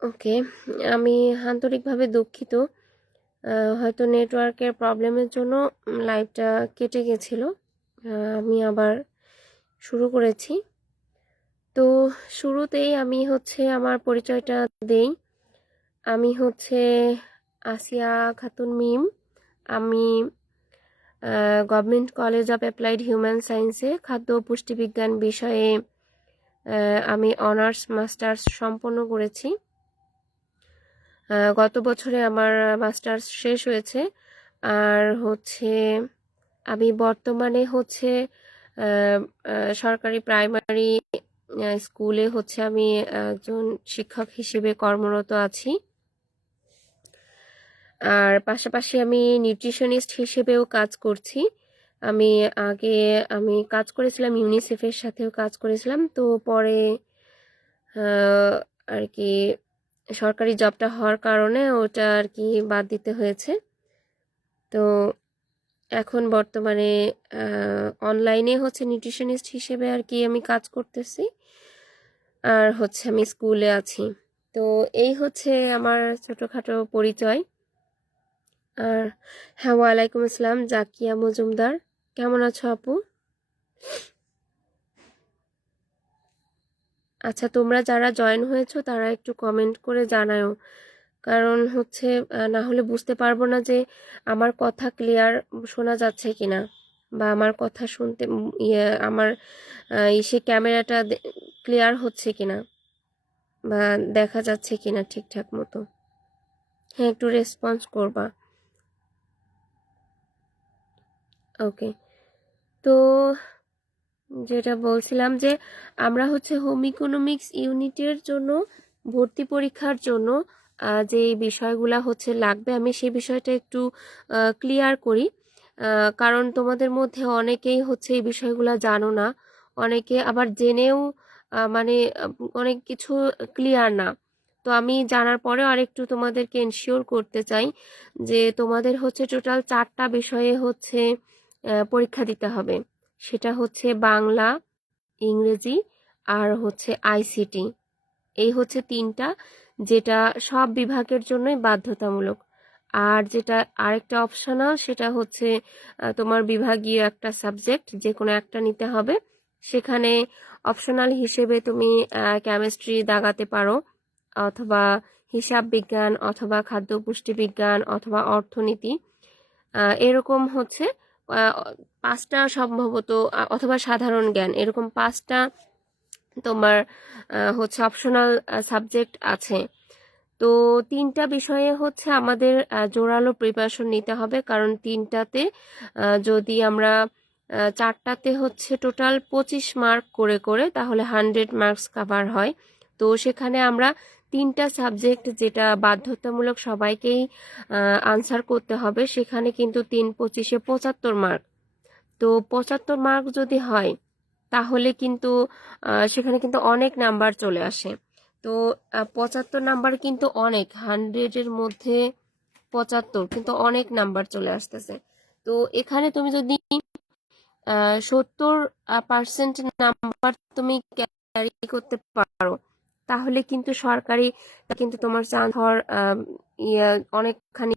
ওকে, আমি আন্তরিকভাবে দুঃখিত। হয়তো নেটওয়ার্কের প্রবলেমের জন্য লাইভটা কেটে গেছিল। আমি আবার শুরু করেছি। তো শুরুতেই আমি আমার পরিচয়টা দেই। আমি আসিয়া খাতুন মিম। আমি government college of applied human সায়েন্সে খাদ্য ও পুষ্টিবিজ্ঞান বিষয়ে আমি অনার্স মাস্টার্স সম্পন্ন করেছি। গত বছরে আমার মাস্টার্স শেষ হয়েছে। আর আমি বর্তমানে সরকারি প্রাইমারি স্কুলে আমি একজন শিক্ষক হিসেবে কর্মরত আছি। আর পাশাপাশি আমি নিউট্রিশনিস্ট হিসেবেও কাজ করছি। আমি আগে কাজ করেছিলাম, ইউনিসেফের সাথেও কাজ করেছিলাম। তো পরে আর কি সরকারি জবটা হওয়ার কারণে ওটা আর কি বাদ দিতে হয়েছে। তো এখন বর্তমানে অনলাইনে নিউট্রিশনিস্ট হিসেবে আর কি আমি কাজ করতেছি। আর আমি স্কুলে আছি। তো এই আমার ছোটখাটো পরিচয়। আর হ্যাঁ, ওয়ালাইকুম আসসালাম, জাকিয়া মজুমদার। কেমন আছো আপু? আচ্ছা, তোমরা যারা জয়েন হয়েছো তারা একটু কমেন্ট করে জানাও, কারণ না হলে বুঝতে পারবো না যে আমার কথা ক্লিয়ার শোনা যাচ্ছে কিনা, বা আমার কথা শুনতে আমার ক্যামেরাটা ক্লিয়ার হচ্ছে কিনা, বা দেখা যাচ্ছে কিনা ঠিকঠাক মতো। হ্যাঁ, একটু রেসপন্স করবা। ওকে, তো যেটা বলছিলাম যে আমরা হোম ইকোনমিক্স ইউনিটের জন্য ভর্তি পরীক্ষার জন্য যে বিষয়গুলা লাগবে, আমি সেই বিষয়টা একটু ক্লিয়ার করি। কারণ তোমাদের মধ্যে অনেকেই এই বিষয়গুলা জানো না, অনেকে আবার জেনেও মানে অনেক কিছু ক্লিয়ার না। তো আমি জানার পরেও আরেকটু তোমাদেরকে এনশিওর করতে চাই যে তোমাদের টোটাল 4টা বিষয়ে পরীক্ষা দিতে হবে। সেটা বাংলা, ইংরেজি আর আইসিটি। এই 3টা, যেটা সব বিভাগের জন্যই বাধ্যতামূলক। আর যেটা আরেকটা অপশনাল, সেটা তোমার বিভাগীয় একটা সাবজেক্ট যে কোনো একটা নিতে হবে। সেখানে অপশনাল হিসেবে তুমি কেমিস্ট্রি দাগাতে পারো, অথবা হিসাব বিজ্ঞান, অথবা খাদ্য পুষ্টি বিজ্ঞান, অথবা অর্থনীতি। এরকম 5টা সম্ভবত, অথবা সাধারণ জ্ঞান, এরকম 5টা তোমার অপশনাল সাবজেক্ট আছে। তো 3টা বিষয়ে আমাদের জোরালো প্রিপারেশন নিতে হবে, কারণ 3টাতে যদি আমরা 4টাতে টোটাল 25 মার্ক করে করে, তাহলে 100 মার্কস কাভার হয়। তো সেখানে আমরা 3টা সাবজেক্ট যেটা বাধ্যতামূলক সবাইকেই আনসার করতে হবে, সেখানে কিন্তু 3 25-এ 75 মার্ক। তো 75 মার্ক যদি হয়, তাহলে কিন্তু সেখানে কিন্তু অনেক নাম্বার চলে আসে। তো 75 নাম্বার কিন্তু অনেক, 100-এর মধ্যে 75 কিন্তু অনেক নাম্বার চলে আসতেছে। তো এখানে তুমি যদি 70% নাম্বার তুমি ক্যারি করতে পারো, তাহলে কিন্তু সরকারি কিন্তু তোমার চান্স হওয়ার অনেকখানি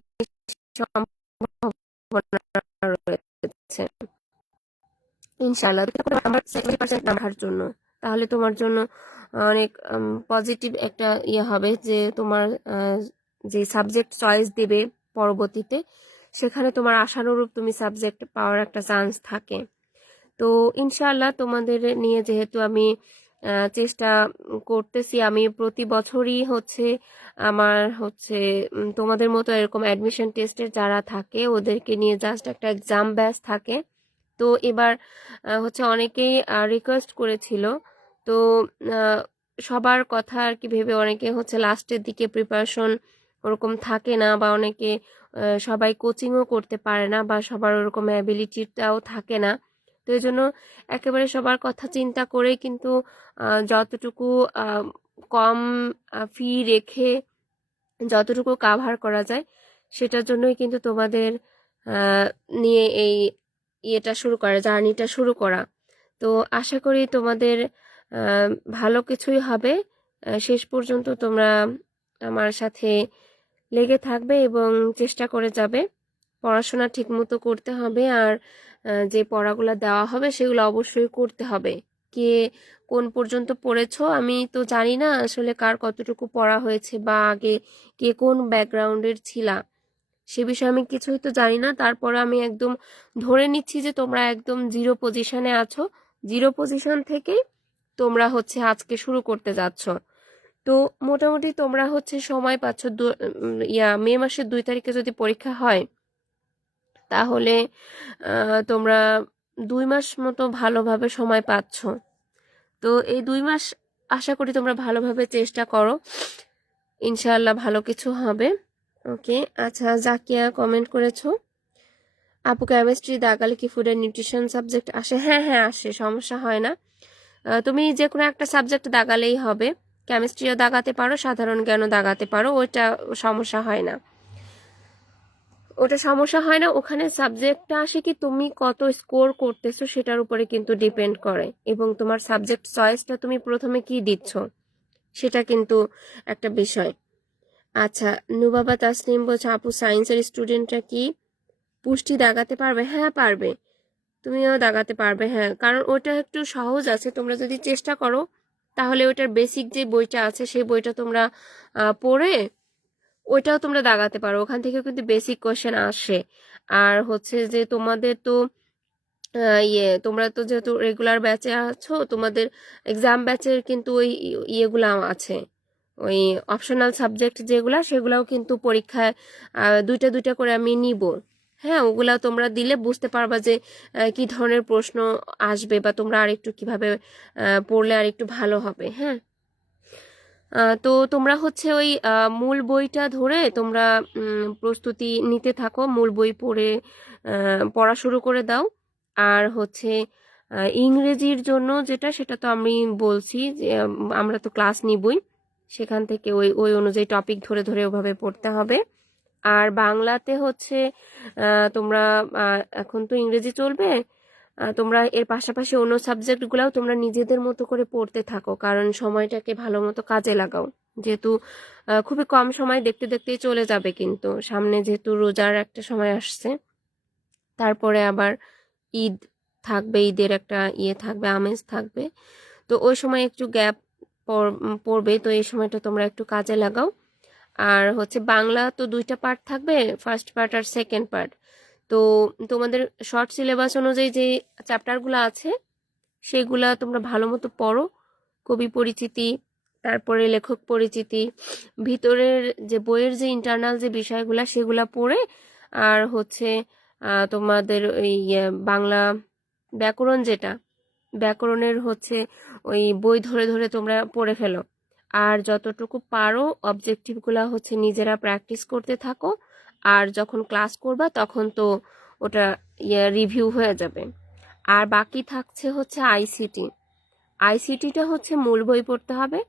সম্ভাবনা রয়েছে ইনশাআল্লাহ। আমার 70% নাম্বার জন্য, তাহলে তোমার জন্য অনেক পজিটিভ একটা হবে যে তোমার যে সাবজেক্ট চয়েস দেবে পরবর্তীতে, সেখানে তোমার আশানুরূপ তুমি সাবজেক্ট পাওয়ার একটা চান্স থাকে। তো ইনশাআল্লাহ তোমাদের নিয়ে যেহেতু আমি চেষ্টা করতেছি, আমি প্রতি বছরই আমার তোমাদের মতো এরকম অ্যাডমিশন টেস্টের যারা থাকে ওদেরকে নিয়ে জাস্ট একটা এক্সাম ব্যাচ থাকে। তো এবার অনেকেই রিকোয়েস্ট করেছিল, তো সবার কথা আর কি ভেবে অনেকে লাস্টের দিকে প্রিপারেশন ওরকম থাকে না, বা অনেকে সবাই কোচিংও করতে পারে না, বা সবার ওরকম অ্যাবিলিটিটাও থাকে না। তো এই জন্য একেবারে সবার কথা চিন্তা করে কিন্তু যতটুকু কম ফি রেখে যতটুকু কাভার করা যায়, সেটার জন্যই কিন্তু তোমাদের নিয়ে এই জার্নিটা শুরু করা। তো আশা করি তোমাদের ভালো কিছুই হবে। শেষ পর্যন্ত তোমরা আমার সাথে লেগে থাকবে এবং চেষ্টা করে যাবে। পড়াশোনা ঠিকমতো করতে হবে, আর যে পড়াগুলো দেওয়া হবে সেগুলো অবশ্যই করতে হবে। কে কোন পর্যন্ত পড়েছো আমি তো জানি না আসলে কার কতটুকু পড়া হয়েছে, বা আগে কে কোন ব্যাকগ্রাউন্ডের ছিলা সে বিষয়ে আমি কিছুই তো জানি না। তারপর আমি একদম ধরে নিচ্ছি যে তোমরা একদম জিরো পজিশনে আছো, জিরো পজিশন থেকেই তোমরা হচ্ছে আজকে শুরু করতে যাচ্ছ। তো মোটামুটি তোমরা হচ্ছে সময় পাচ্ছ, মে মাসের 2 তারিখে যদি পরীক্ষা হয় তাহলে তোমরা 2 মাস মতো ভালোভাবে সময় পাচ্ছ। তো এই 2 মাস আশা করি তোমরা ভালোভাবে চেষ্টা করো, ইনশাআল্লাহ ভালো কিছু হবে। ওকে, আচ্ছা জাকিয়া কমেন্ট করেছো, আপু কেমিস্ট্রি দাগালে কি ফুড অ্যান্ড নিউট্রিশন সাবজেক্ট আসে? হ্যাঁ হ্যাঁ আসে, সমস্যা হয় না। তুমি যে কোনো একটা সাবজেক্ট দাগালেই হবে, কেমিস্ট্রিও দাগাতে পারো, সাধারণ জ্ঞানও দাগাতে পারো, ওটা সমস্যা হয় না। ওখানে সাবজেক্টটা আসে কি তুমি কত স্কোর করতেছো সেটার উপরে কিন্তু ডিপেন্ড করে, এবং তোমার সাবজেক্ট চয়েসটা তুমি প্রথমে কি দিচ্ছ সেটা কিন্তু একটা বিষয়। আচ্ছা, নুবাবা তাসনিম বলছে আপু সায়েন্সের স্টুডেন্টরা কি পুষ্টি দাগাতে পারবে? হ্যাঁ পারবে, তুমিও দাগাতে পারবে। হ্যাঁ, কারণ ওটা একটু সহজ আছে, তোমরা যদি চেষ্টা করো তাহলে ওটার বেসিক যে বইটা আছে সেই বইটা তোমরা পড়ে ওইটাও তোমরা দাগাতে পারো, ওখান থেকে কিন্তু বেসিক কোয়েশ্চেন আসে। আর হচ্ছে যে তোমাদের তো তোমরা তো যেহেতু রেগুলার ব্যাচে আছো, তোমাদের এক্সাম ব্যাচের কিন্তু ওই ইয়েগুলা আছে, ওই অপশনাল সাবজেক্ট যেগুলা সেগুলাও কিন্তু পরীক্ষায় 2টা করে আমি নিব। হ্যাঁ, ওগুলা তোমরা দিলে বুঝতে পারবা যে কি ধরনের প্রশ্ন আসবে, বা তোমরা আরেকটু কিভাবে পড়লে আরেকটু ভালো হবে। হ্যাঁ, তো তোমরা হচ্ছে ওই মূল বইটা ধরে তোমরা প্রস্তুতি নিতে থাকো, মূল বই পড়ে পড়া শুরু করে দাও। আর হচ্ছে ইংরেজির জন্য যেটা, সেটা তো আমি বলছি যে আমরা তো ক্লাস নিবই, সেখান থেকে ওই ওই অনুযায়ী টপিক ধরে ধরে ওভাবে পড়তে হবে। আর বাংলাতে হচ্ছে তোমরা এখন তো ইংরেজি চলবে, তোমরা এর পাশাপাশি অন্য সাবজেক্টগুলোও তোমরা নিজেদের মতো করে পড়তে থাকো, কারণ সময়টাকে ভালো মতো কাজে লাগাও। যেহেতু খুবই কম সময়, দেখতে দেখতেই চলে যাবে, কিন্তু সামনে যেহেতু রোজার একটা সময় আসছে, তারপরে আবার ঈদ থাকবে, ঈদের একটা থাকবে, আমেজ থাকবে। তো ওই সময় একটু গ্যাপ পড়বে, তো এই সময়টা তোমরা একটু কাজে লাগাও। আর হচ্ছে বাংলা তো 2টা পার্ট থাকবে, ফার্স্ট পার্ট আর সেকেন্ড পার্ট। তো তোমাদের শর্ট সিলেবাস অনুযায়ী যে চ্যাপ্টারগুলো আছে সেগুলা তোমরা ভালো মতো পড়ো, কবি পরিচিতি, তারপরে লেখক পরিচিতি, ভিতরের যে বইয়ের যে ইন্টারনাল যে বিষয়গুলা সেগুলা পড়ে, আর হচ্ছে তোমাদের ওই বাংলা ব্যাকরণ যেটা, ব্যাকরণের হচ্ছে ওই বই ধরে ধরে তোমরা পড়ে ফেলো। আর যতটুকু পারো অবজেক্টিভগুলা হচ্ছে নিজেরা প্র্যাকটিস করতে থাকো, আর যখন ক্লাস করবা তখন তো ওটা রিভিউ হয়ে যাবে। আর বাকি থাকছে হচ্ছে আইসিটি। আইসিটিটা হচ্ছে মূল বই পড়তে হবে,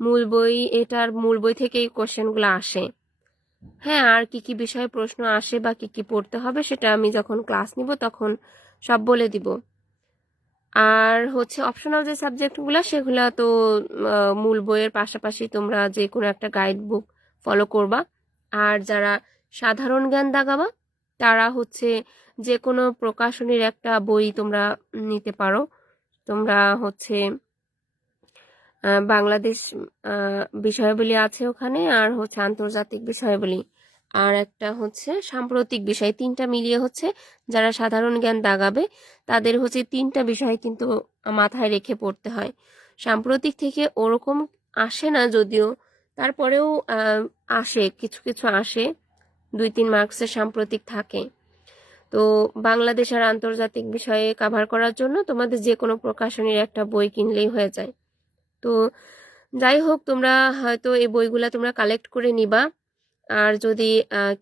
মূল বই, এটার মূল বই থেকেই কোশ্চেনগুলো আসে। হ্যাঁ, আর কি কি বিষয়ে প্রশ্ন আসে বা কি কি পড়তে হবে সেটা আমি যখন ক্লাস নিব তখন সব বলে দিব। আর হচ্ছে অপশনাল যে সাবজেক্টগুলো সেগুলো তো মূল বইয়ের পাশাপাশি তোমরা যে কোনো একটা গাইড বুক ফলো করবা। আর যারা সাধারণ জ্ঞান দাগাবা তারা হচ্ছে যে কোনো প্রকাশনীর একটা বই তোমরা নিতে পারো। তোমরা হচ্ছে বাংলাদেশ বিষয়াবলী আছে ওখানে, আর হচ্ছে আন্তর্জাতিক বিষয়াবলী, আর একটা হচ্ছে সাম্প্রতিক বিষয়, 3টা মিলিয়ে হচ্ছে যারা সাধারণ জ্ঞান দাগাবে তাদের হচ্ছে 3টা বিষয় কিন্তু মাথায় রেখে পড়তে হয়। সাম্প্রতিক থেকে ওরকম আসে না যদিও, তারপরেও আসে, কিছু কিছু আসে, 2-3 মার্কসের সাম্প্রতিক থাকে। তো বাংলাদেশ আর আন্তর্জাতিক বিষয়ে কভার করার জন্য তোমাদের যে কোনো প্রকাশনীর একটা বই কিনলেই হয়ে যায়। তো যাই হোক, তোমরা হয়তো এই বইগুলা তোমরা কালেক্ট করে নিবা। আর যদি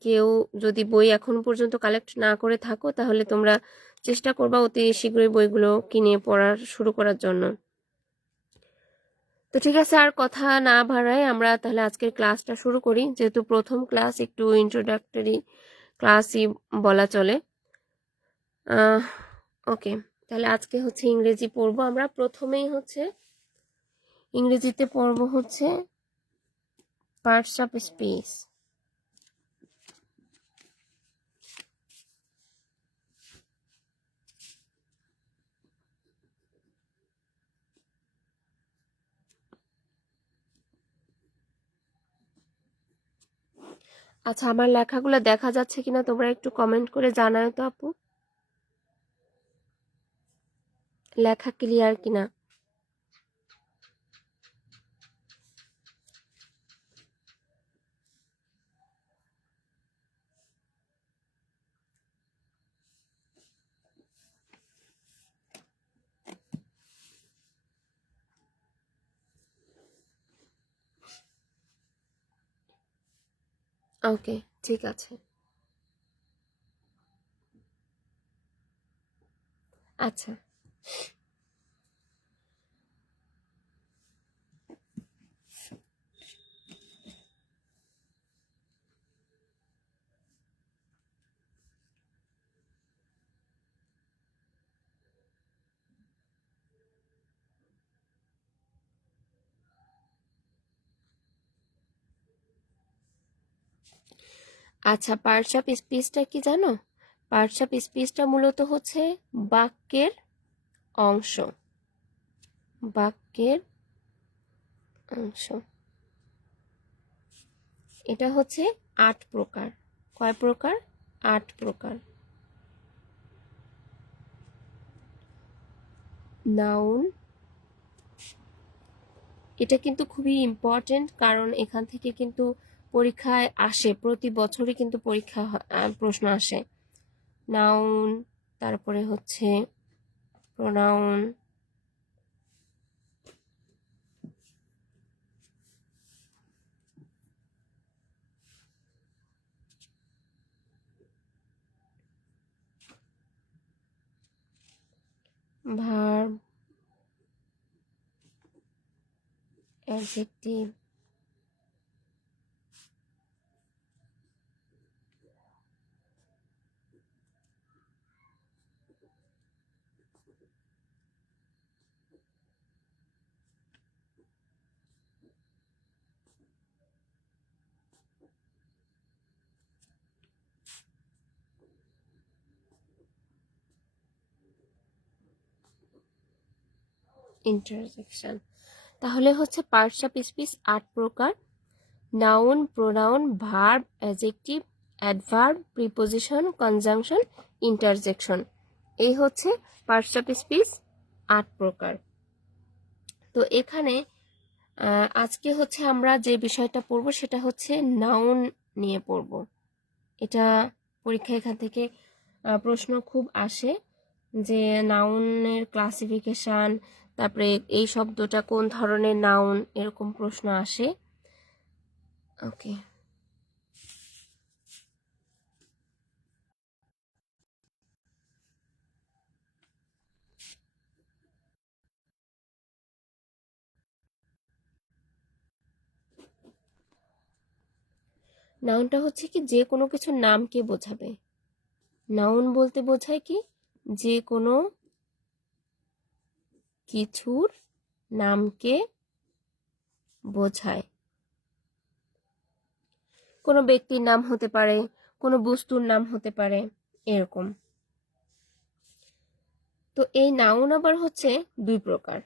কেউ যদি বই এখন পর্যন্ত কালেক্ট না করে থাকো তাহলে তোমরা চেষ্টা করবা অতি শীঘ্রই বইগুলো কিনে পড়া শুরু করার জন্য। তো ঠিক আছে, আর কথা না বাড়াই, আমরা তাহলে আজকের ক্লাসটা শুরু করি। যেহেতু প্রথম ক্লাস, একটু ইন্ট্রোডাক্টরি ক্লাসই বলা চলে। ওকে, তাহলে আজকে হচ্ছে ইংরেজি পড়বো আমরা। প্রথমেই হচ্ছে ইংরেজিতে পড়বো হচ্ছে পার্টস অফ স্পিচ। আচ্ছা, আমার লেখাগুলো দেখা যাচ্ছে কিনা তোমরা একটু কমেন্ট করে জানাও তো আপু, লেখা ক্লিয়ার কিনা। ওকে, ঠিক আছে। আচ্ছা, আচ্ছা, পার্টস অফ স্পিচটা কি জানো? পার্টস অফ স্পিচটা মূলত হচ্ছে বাক্যের অংশ, বাক্যের অংশ। এটা হচ্ছে 8 প্রকার। কয় প্রকার? 8 প্রকার। নাউন, এটা কিন্তু খুবই ইম্পর্টেন্ট, কারণ এখান থেকে কিন্তু পরীক্ষায় আসে, প্রতি বছরই কিন্তু পরীক্ষা প্রশ্ন আসে। নাউন, তারপরে হচ্ছে প্রোনাউন, ভার্ব, অ্যাডজেক্টিভ, ইন্টারজেকশন। তাহলে হচ্ছে পার্টস অফ স্পিচ 8 প্রকার। Noun, pronoun, verb, adjective, adverb, preposition, conjunction, interjection. এই হচ্ছে পার্টস অফ স্পিচ 8 প্রকার। তো এখানে আজকে হচ্ছে আমরা যে বিষয়টা পড়ব সেটা হচ্ছে নাউন নিয়ে পড়ব। এটা পরীক্ষা এখান থেকে প্রশ্ন খুব আসে যে নাউনের ক্লাসিফিকেশন, তারপরে এই শব্দটা কোন ধরনের নাউন, এরকম প্রশ্ন আসে। ওকে, নাউনটা হচ্ছে কি যে কোনো কিছুর নামকে বোঝাবে। নাউন বলতে বোঝায় কি যে কোনো কিছুর নামকে বোঝায়। কোনো ব্যক্তির নাম হতে পারে, কোনো বস্তুর নাম হতে পারে, এরকম। তো এই নাউন আবার হচ্ছে 2 প্রকার।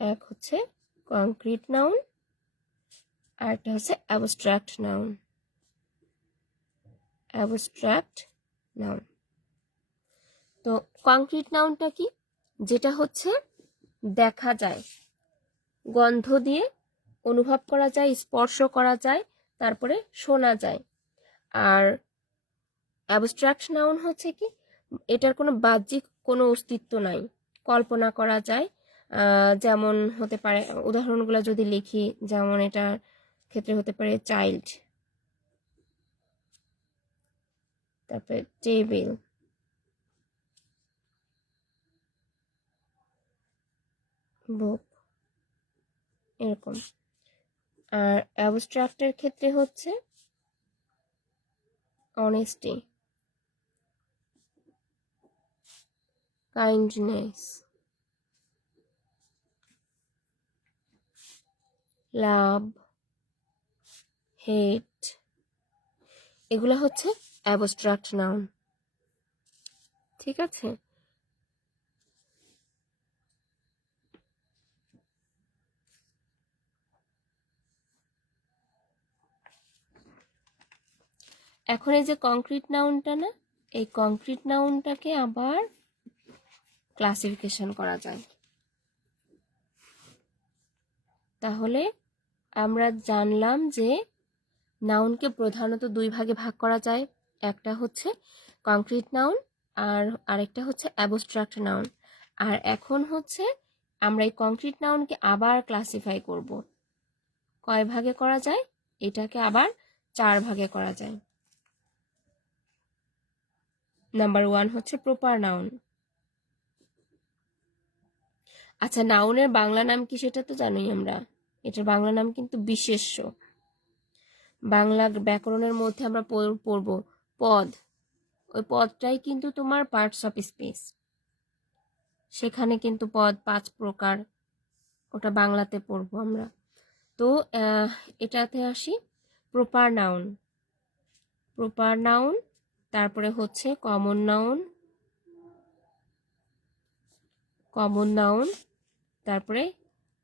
এক হচ্ছে কংক্রিট নাউন, আর একটা হচ্ছে অ্যাবস্ট্রাক্ট নাউন। Abstract noun. তো কংক্রিট নাউনটা কি? যেটা হচ্ছে দেখা যায়, গন্ধ দিয়ে অনুভব করা যায়, স্পর্শ করা যায়, তারপরে শোনা যায়। আর অ্যাবস্ট্রাক্ট নাউন হচ্ছে কি এটার কোনো বাহ্যিক কোনো অস্তিত্ব নাই, কল্পনা করা যায়। যেমন হতে পারে, উদাহরণগুলো যদি লিখি, যেমন এটার ক্ষেত্রে হতে পারে চাইল্ড, তারপরে টেবিল, বুক, এরকম। আর অ্যাবস্ট্রাক্টের ক্ষেত্রে হচ্ছে অনেস্টি, কাইন্ডনেস, লাভ, হেট, এগুলো হচ্ছে অ্যাবস্ট্রাক্ট নাউন। ঠিক আছে, এখন এই যে কংক্রিট নাউনটা না, এই কংক্রিট নাউনটাকে আবার ক্লাসিফিকেশন করা যায়। তাহলে আমরা জানলাম যে নাউনকে প্রধানত দুই ভাগে ভাগ করা যায়, একটা হচ্ছে কংক্রিট নাউন আর আরেকটা হচ্ছে অ্যাবস্ট্রাক্ট নাউন। আর এখন হচ্ছে আমরা এই কংক্রিট নাউনকে আবার ক্লাসিফাই করব। কয় ভাগে করা যায়? এটাকে আবার 4 ভাগে করা যায়। নাম্বার 1 হচ্ছে প্রপার নাউন। আচ্ছা, নাউনের বাংলা নাম কি সেটা তো জানি আমরা। এটার বাংলা নাম কিন্তু বিশেষ্য। বাংলা ব্যাকরণের মধ্যে আমরা পড়ব পদ, ওই পদটাই কিন্তু তোমার পার্টস অফ স্পিচ। সেখানে কিন্তু পদ 5 প্রকার, ওটা বাংলাতে পড়বো আমরা। তো এটাতে আসি প্রপার নাউন। প্রপার নাউন, তারপরে হচ্ছে কমন নাউন, কমন নাউন, তারপরে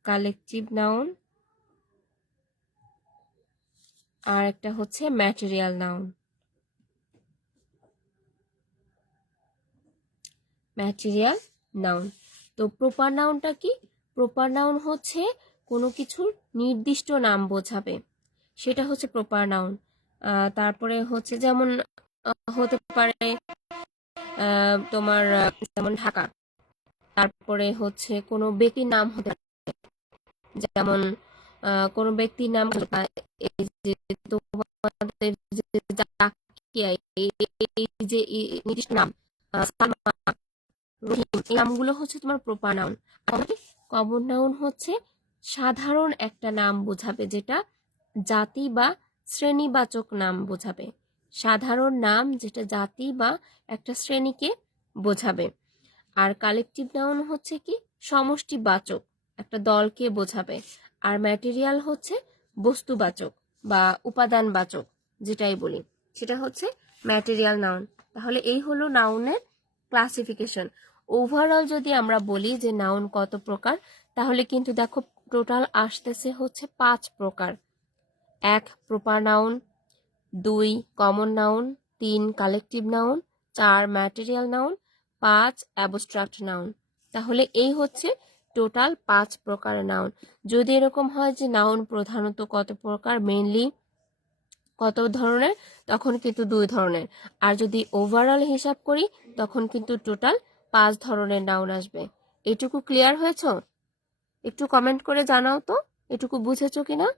কালেকটিভ নাউন, আর একটা হচ্ছে ম্যাটেরিয়াল নাউন। Material noun. তো প্রপার নাউনটা কি? প্রপার নাউন হচ্ছে কোনো কিছুর নির্দিষ্ট নাম বোঝাবে, সেটা হচ্ছে প্রপার নাউন। তারপরে হচ্ছে যেমন হতে পারে তোমার যেমন ঢাকা। তারপরে হচ্ছে কোনো ব্যক্তির নাম হতে পারে, যেমন কোনো ব্যক্তির নাম এই যে তোমাদের যে জাকিয়া, এই যে নির্দিষ্ট নাম সালমা, রহিম, এই নামগুলো হচ্ছে তোমার প্রপার নাউন। কমন নাউন হচ্ছে সাধারণ একটা নাম বোঝাবে, যেটা জাতি বা শ্রেণীবাচক নাম বোঝাবে। সাধারণ নাম যেটা জাতি বা একটা শ্রেণীকে বোঝাবে। আর কালেকটিভ নাউন হচ্ছে কি সমষ্টিবাচক, একটা দলকে বোঝাবে। আর ম্যাটেরিয়াল হচ্ছে বস্তুবাচক বা উপাদানবাচক, যেটাই বলি সেটা হচ্ছে ম্যাটেরিয়াল নাউন। তাহলে এই হলো নাউনের ক্লাসিফিকেশন। ওভারঅল যদি আমরা বলি যে নাউন কত প্রকার, তাহলে কিন্তু দেখো টোটাল আসতেছে হচ্ছে 5 প্রকার। 1 proper noun, 2 common noun, 3 collective noun, 4 material noun, 5 abstract noun. তাহলে এই হচ্ছে টোটাল 5 প্রকারের নাউন। যদি এরকম হয় যে নাউন প্রধানত কত প্রকার, মেইনলি কত ধরনের, তখন কিন্তু 2 ধরনের। আর যদি ওভারঅল হিসাব করি তখন কিন্তু টোটাল 5 ধরনের নাউন আসবে। এটুকু ক্লিয়ার হয়েছে? একটু কমেন্ট করে জানাও তো এটুকু বুঝেছো কিনা।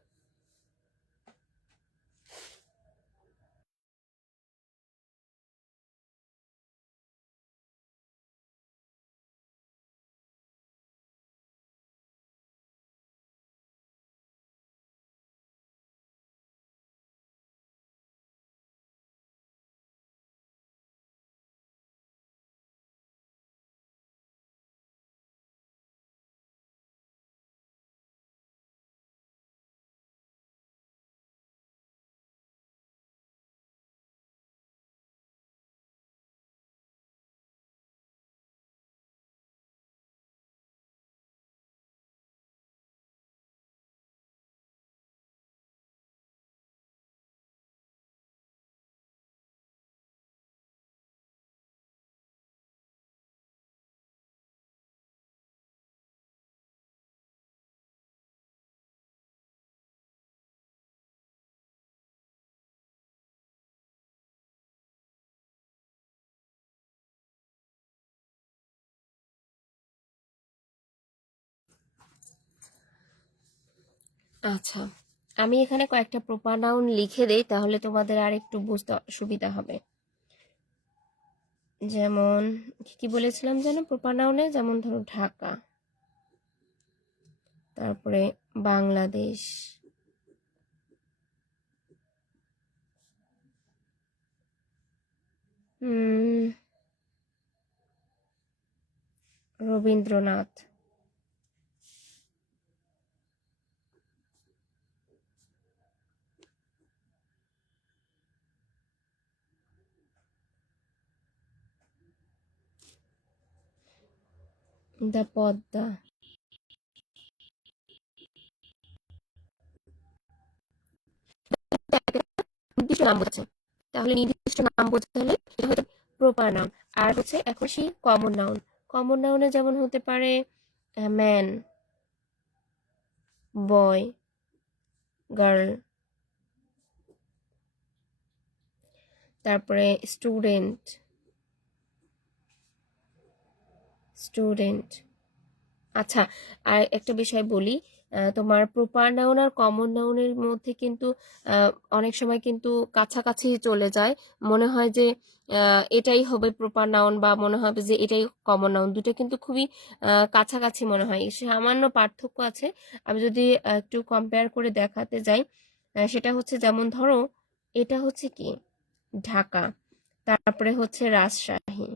আচ্ছা, আমি এখানে কয়েকটা প্রপার নাউন লিখে দেই, তাহলে তোমাদের আর একটু বুঝতে সুবিধা হবে। যেমন কি বলেছিলাম যেন প্রপার নাউনে, যেমন ধরো ঢাকা, তারপরে বাংলাদেশ, উম, রবীন্দ্রনাথ। দ্য পদ্মা। নির্দিষ্ট নাম বোঝাচ্ছে, তাহলে নির্দিষ্ট নাম বোঝালে এটা হচ্ছে প্রপার নাউন। আর হচ্ছে একই কমন নাউন। কমন নাউনে যেমন হতে পারে ম্যান, বয়, গার্ল, তারপরে স্টুডেন্ট, স্টুডেন্ট। আচ্ছা, আর একটা বিষয় বলি, তোমার প্রপার নাউন আর কমন নাউনের মধ্যে কিন্তু অনেক সময় কিন্তু কাছাকাছি চলে যায়। মনে হয় যে এটাই হবে প্রপার নাউন, বা মনে হবে যে এটাই কমন নাউন। দুটো কিন্তু খুবই কাছাকাছি মনে হয়, সামান্য পার্থক্য আছে। আমি যদি একটু কম্পেয়ার করে দেখাতে যাই, সেটা হচ্ছে যেমন ধরো এটা হচ্ছে কি ঢাকা, তারপরে হচ্ছে রাজশাহী,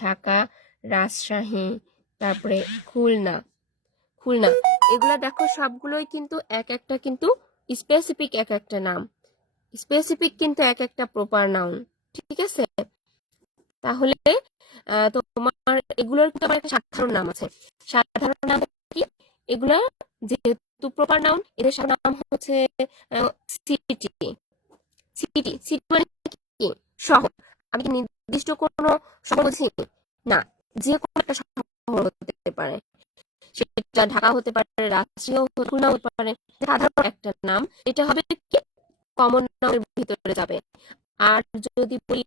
ঢাকা, রাজশাহী, তারপরে খুলনা, খুলনা। এগুলা দেখো সবগুলোই কিন্তু এক একটা কিন্তু স্পেসিফিক এক একটা নাম, স্পেসিফিক কিন্তু এক একটা প্রপার নাউন। ঠিক আছে? তাহলে তোমার এগুলোর কিন্তু আমার একটা সাধারণ নাম আছে। সাধারণ নাম কি? এগুলা যেহেতু প্রপার নাউন, এদের সাধারণ নাম হচ্ছে সিটি। সিটি, সিটি মানে কি? শহর। আমি কি নির্দিষ্ট কোনো শহর বলছি? না, যে কোনো একটা শহর হতে পারে, সেটা ঢাকা হতে পারে, রাজশাহী খুলনা হতে পারে। সাধারণ একটা নাম, এটা হবে কি কমন নাউনের ভিতরে যাবে। আর যদি বলি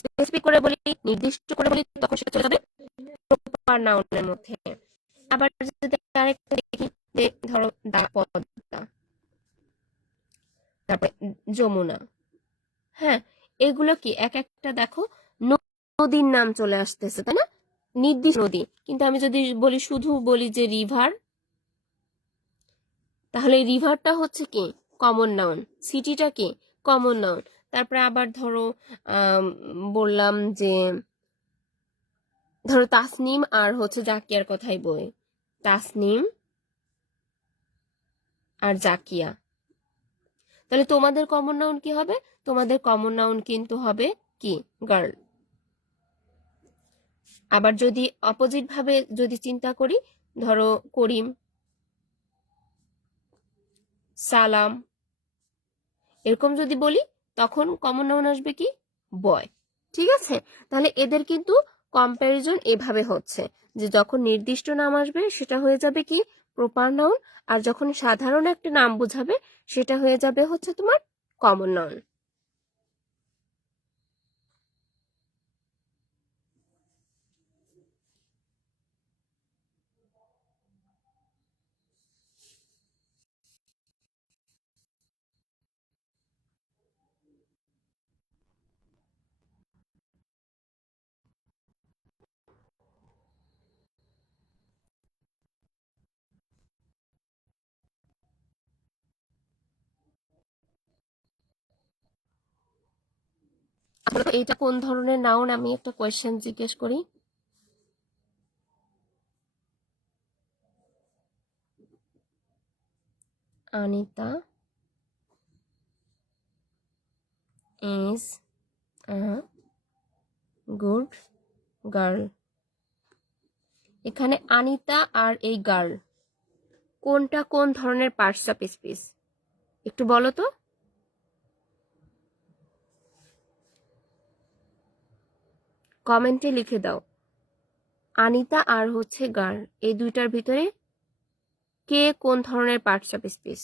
স্পেসিফিক করে বলি, নির্দিষ্ট করে বলি, তখন সেটা চলে যাবে প্রপার নাউনের মধ্যে। আবার যদি আরেকটা দেখি, যে ধরো পদ্মা, তারপরে যমুনা। হ্যাঁ, এগুলো কি এক একটা দেখো নদীর নাম চলে আসতেছে, তাই না? নির্দিষ্ট নদী। কিন্তু আমি যদি বলি, শুধু বলি যে রিভার, তাহলে রিভারটা হচ্ছে কি কমন নাউন, সিটিটা কি কমন নাউন। তারপরে আবার ধরো বললাম যে ধরো তাসনিম আর হচ্ছে জাকিয়ার কথাই বই, তাসনিম আর জাকিয়া। তাহলে তোমাদের কমন নাউন কি হবে? তোমাদের কমন নাউন কিন্তু হবে কি গার্ল। আবার যদি অপোজিট ভাবে যদি চিন্তা করি, ধরো করিম, সালাম, এরকম যদি বলি, তখন কমন নাউন আসবে কি বয়। ঠিক আছে? তাহলে এদের কিন্তু কম্প্যারিজন এভাবে হচ্ছে, যে যখন নির্দিষ্ট নাম আসবে সেটা হয়ে যাবে কি প্রপার নাউন, আর যখন সাধারণ একটা নাম বোঝাবে সেটা হয়ে যাবে হচ্ছে তোমার কমন নাউন। আসলে এইটা কোন ধরনের নাউন, আমি একটা কোয়েশ্চেন জিজ্ঞেস করি। Anita is a good girl. এখানে আনিতা আর এই গার্ল কোনটা কোন ধরনের পার্টস অফ স্পিচ, একটু বলো তো। কমেন্টে লিখে দাও। আনিতা আর হচ্ছে গার্ল, এই দুইটার ভিতরে কে কোন ধরনের পার্টস অফ স্পিচ?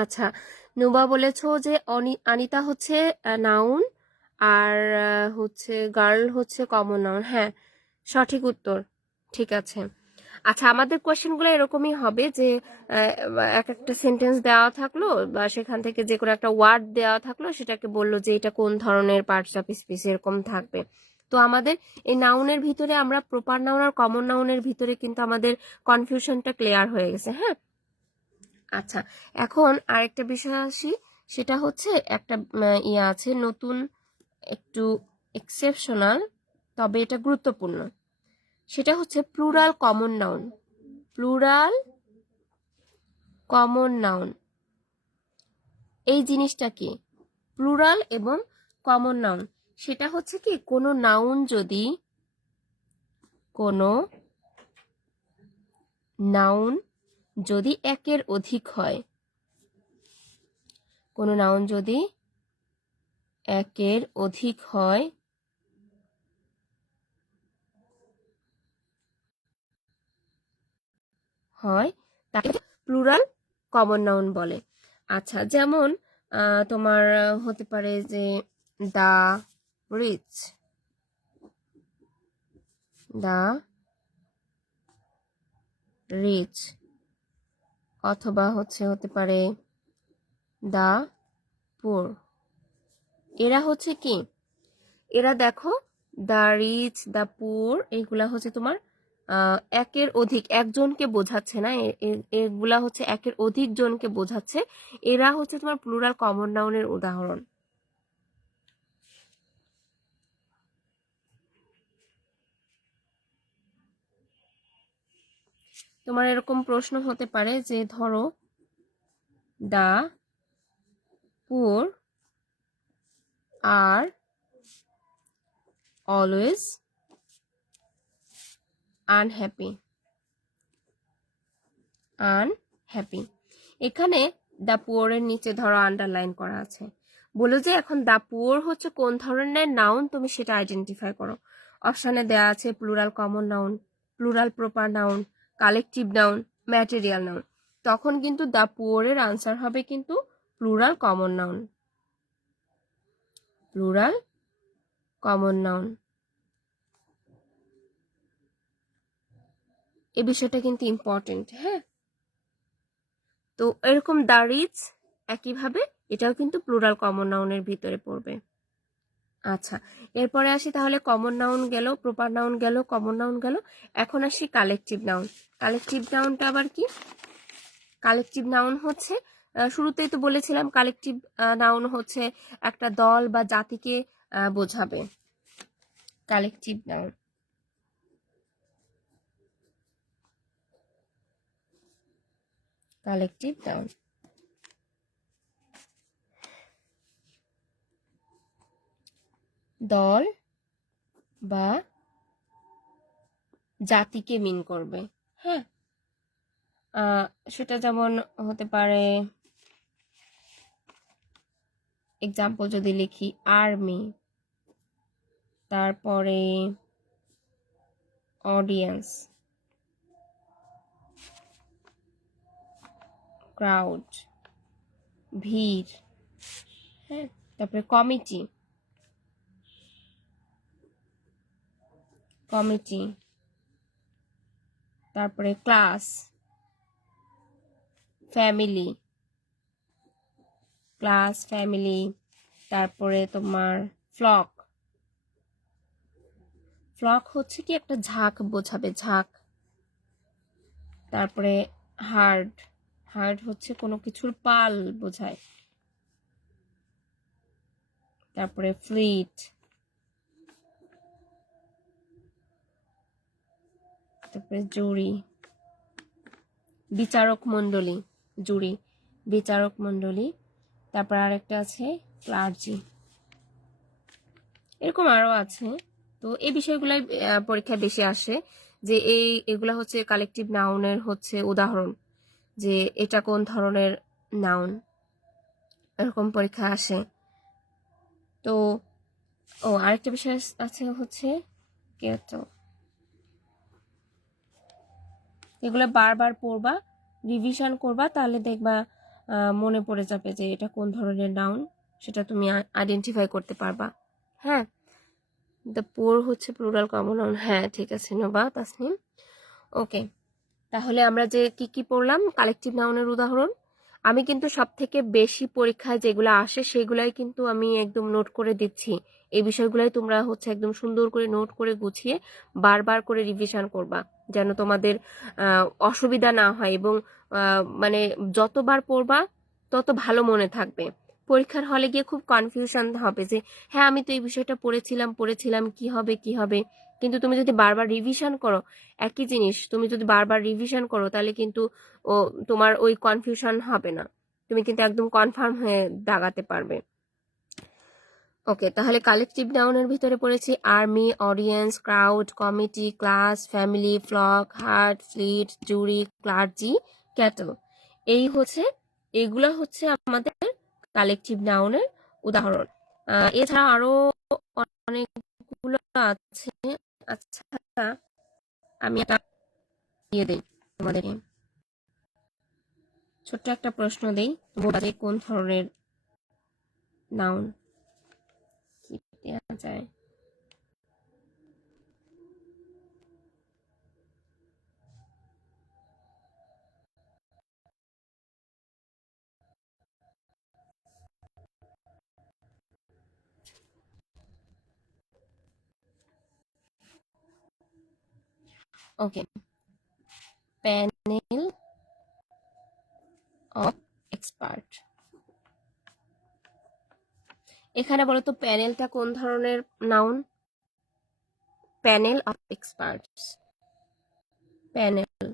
আচ্ছা, নুবা বলেছো যে আনিতা হচ্ছে নাউন, আর হচ্ছে গার্ল হচ্ছে কমন নাউন। হ্যাঁ, সঠিক উত্তর। ঠিক আছে। আচ্ছা, আমাদের কোয়েশ্চেনগুলো এরকমই হবে যে এক একটা সেন্টেন্স দেওয়া থাকলো বা সেখান থেকে যে কোনো একটা ওয়ার্ড দেওয়া থাকলো, সেটাকে বললো যে এটা কোন ধরনের পার্টস অফ স্পিচ, এরকম থাকবে। তো আমাদের এই নাউনের ভিতরে আমরা প্রপার নাউন আর কমন নাউনের ভিতরে কিন্তু আমাদের কনফিউশনটা ক্লিয়ার হয়ে গেছে। হ্যাঁ, আচ্ছা, এখন আরেকটা বিষয় আসি। সেটা হচ্ছে একটা ইয়ে আছে নতুন, একটু এক্সেপশনাল, তবে এটা গুরুত্বপূর্ণ। সেটা হচ্ছে plural common noun. Plural common noun এই জিনিসটা কি? প্লুরাল এবং কমন নাউন সেটা হচ্ছে কি, কোনো নাউন যদি একের অধিক হয়, কোনো নাউন যদি একের অধিক হয়, তাকে প্লুরাল কমন নাউন বলে। আচ্ছা, যেমন তোমার হতে পারে যে দা রিচ, দা রিচ, অথবা হতে পারে দা পুর। এরা হচ্ছে কি, এরা দেখো দা রিচ, দা পুর, এইগুলা হচ্ছে তোমার একের অধিক, একজনকে বোঝাচ্ছে না, এগুলা হচ্ছে একের অধিক জনকে বোঝাচ্ছে। এরা হচ্ছে তোমার প্লুরাল কমন নাউনের উদাহরণ। তোমার এরকম প্রশ্ন হতে পারে যে ধরো দা পুর আর অলওয়েজ আনহ্যাপি। এখানে দা পুয়ারের নিচে ধরো আন্ডারলাইন করা আছে। বলো যে এখন দা পুয়ার হচ্ছে কোন ধরনের নাউন, তুমি সেটা আইডেন্টিফাই করো। অপশানে দেয়া আছে plural common noun, plural proper noun, collective noun, material noun. তখন কিন্তু দা পুয়ারের আনসার হবে কিন্তু plural common noun. Plural common noun, এই বিষয়টা কিন্তু ইম্পর্টেন্ট। হ্যাঁ, তো এরকম দা রিচ একইভাবে এটাও কিন্তু প্লুরাল কমন নাউনের ভিতরে পড়বে। আচ্ছা, এরপরে আসি তাহলে কমন নাউন গেল, প্রপার নাউন গেল, কমন নাউন গেল। এখন আসি কালেকটিভ নাউন। কালেকটিভ নাউনটা আবার কি? কালেকটিভ নাউন হচ্ছে, শুরুতেই তো বলেছিলাম কালেকটিভ নাউন হচ্ছে একটা দল বা জাতিকে বোঝাবে। কালেকটিভ নাউন, কালেকটিভ নাউন দল বা জাতিকে মিন করবে। হ্যাঁ, সেটা যেমন হতে পারে, এক্সাম্পল যদি লিখি আর্মি, তারপরে অডিয়েন্স, ক্রাউড, ভিড়, হ্যাঁ, তারপরে কমিটি, তারপরে ক্লাস, ফ্যামিলি, তারপরে তোমার ফ্লক। হচ্ছে কি একটা ঝাঁক বোঝাবে, ঝাঁক। তারপরে হার্ড, হচ্ছে কোনো কিছুর পাল বোঝায়। তারপরে ফ্লিট, তারপরে জুরি, বিচারক মণ্ডলী, জুরি, বিচারক মণ্ডলী। তারপর আরেকটা আছে ক্লার্জি। এরকম আরো আছে। তো এই বিষয়গুলাই পরীক্ষায় বেশি আসে, যে এগুলা হচ্ছে কালেকটিভ নাউনের হচ্ছে উদাহরণ, যে এটা কোন ধরনের নাউন, এরকম পরীক্ষা আসে। তো আরেকটা বিষয় আছে হচ্ছে কেতো, এগুলো বারবার পড়বা, রিভিশন করবা, তাহলে দেখবা মনে পড়ে যাবে যে এটা কোন ধরনের নাউন, সেটা তুমি আইডেন্টিফাই করতে পারবা। হ্যাঁ, দ্য পোর হচ্ছে প্লুরাল কমন নাউন। হ্যাঁ ঠিক আছে নোবা তাসনিম। ওকে, তাহলে আমরা যে কি কি পড়লাম কালেকটিভ নাউনের উদাহরণ। আমি কিন্তু সব থেকে বেশি পরীক্ষায় যেগুলো আসে সেগুলাই কিন্তু আমি একদম নোট করে দিচ্ছি। এই বিষয়গুলাই তোমরা হচ্ছে একদম সুন্দর করে নোট করে গুছিয়ে বারবার করে রিভিশন করবা, যেন তোমাদের অসুবিধা না হয়, এবং মানে যতবার পড়বা তত ভালো মনে থাকবে। পরীক্ষার হলে গিয়ে খুব কনফিউশন হবে যে হ্যাঁ আমি তো এই বিষয়টা পড়েছিলাম কি হবে কি হবে, কিন্তু তুমি যদি বারবার রিভিশন করো, একই জিনিস তুমি যদি বারবার রিভিশন করো তাহলে কিন্তু তোমার ওই কনফিউশন হবে না, তুমি কিন্তু একদম কনফার্ম হয়ে দাগাতে পারবে। ওকে, তাহলে কালেকটিভ নাউনের ভিতরে পড়েছি army, audience, crowd, committee, class, family, flock, herd, fleet, jury, clergy, cattle. এগুলা হচ্ছে আমাদের কালেকটিভ নাউনের উদাহরণ। এছাড়া আরো অনেকগুলো আছে। আচ্ছা, আমি একটা দিয়ে দেই তোমাদেরকে, ছোট্ট একটা প্রশ্ন দেই, বলবা যে কোন ধরনের নাউন কি দেওয়া যায়। ওকে, প্যানেল অফ এক্সপার্ট। এখানে বলতো প্যানেলটা কোন ধরনের noun? Panel of experts, panel.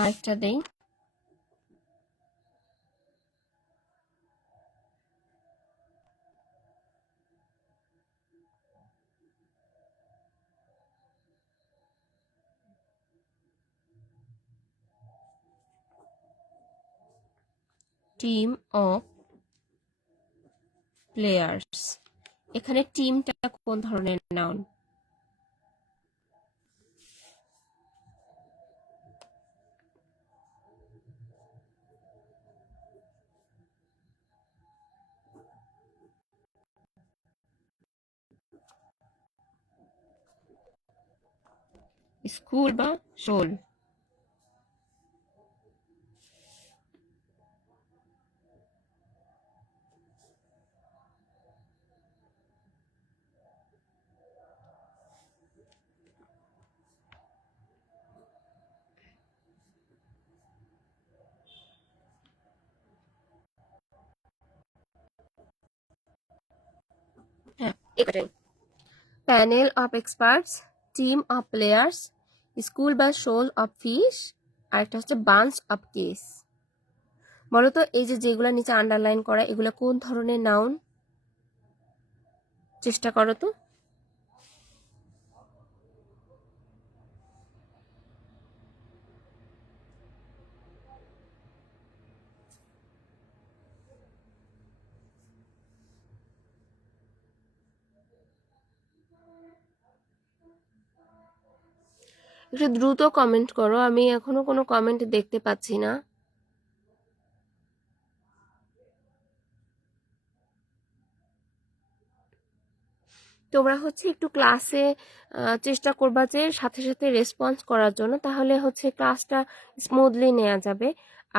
আরেকটা দেই, টিম অফ প্লেয়ার্স। এখানে টিমটা কোন ধরনের নাউন? স্কুল বা শোল? হ্যাঁ, এটাই। Panel of experts, team of players, school বা শোল অফ ফিশ, আর একটা হচ্ছে বাঞ্চ অফ কেস। বলতো এই যে যেগুলা নিচে আন্ডারলাইন করা এগুলা কোন ধরনের নাউন? চেষ্টা করো তো। একটু দ্রুত কমেন্ট করো, আমি এখনো কোনো কমেন্ট দেখতে পাচ্ছি না। তোমরা হচ্ছে একটু ক্লাসে চেষ্টা করবা যে সাথে সাথে রেসপন্স করার জন্য, তাহলে হচ্ছে ক্লাসটা স্মুথলি নেওয়া যাবে।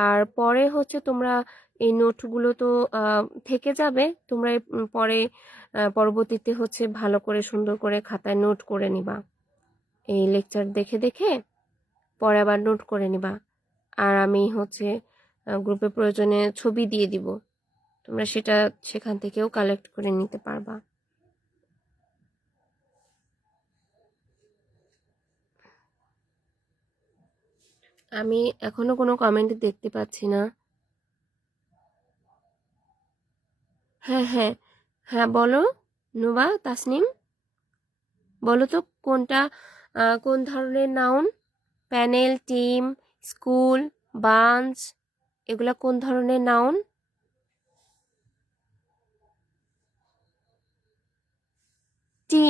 আর পরে হচ্ছে তোমরা এই নোটগুলো তো থেকে যাবে, তোমরা পরে পরবর্তীতে হচ্ছে ভালো করে সুন্দর করে খাতায় নোট করে নিবা, এই লেকচার দেখে দেখে পরে আবার নোট করে নিবা। আর আমি হচ্ছে গ্রুপে প্রয়োজনে ছবি দিয়ে দিব, তোমরা সেটা সেখান থেকেও কালেক্ট করে নিতে পারবা। আমি এখনো কোনো কমেন্ট দেখতে পাচ্ছি না। হ্যাঁ হ্যাঁ হ্যাঁ, বলো নুবা তাসনিম, বলো তো কোনটা কোন ধরনের noun? Panel, team, school, bunch, এগুলা কোন ধরনের নাউন?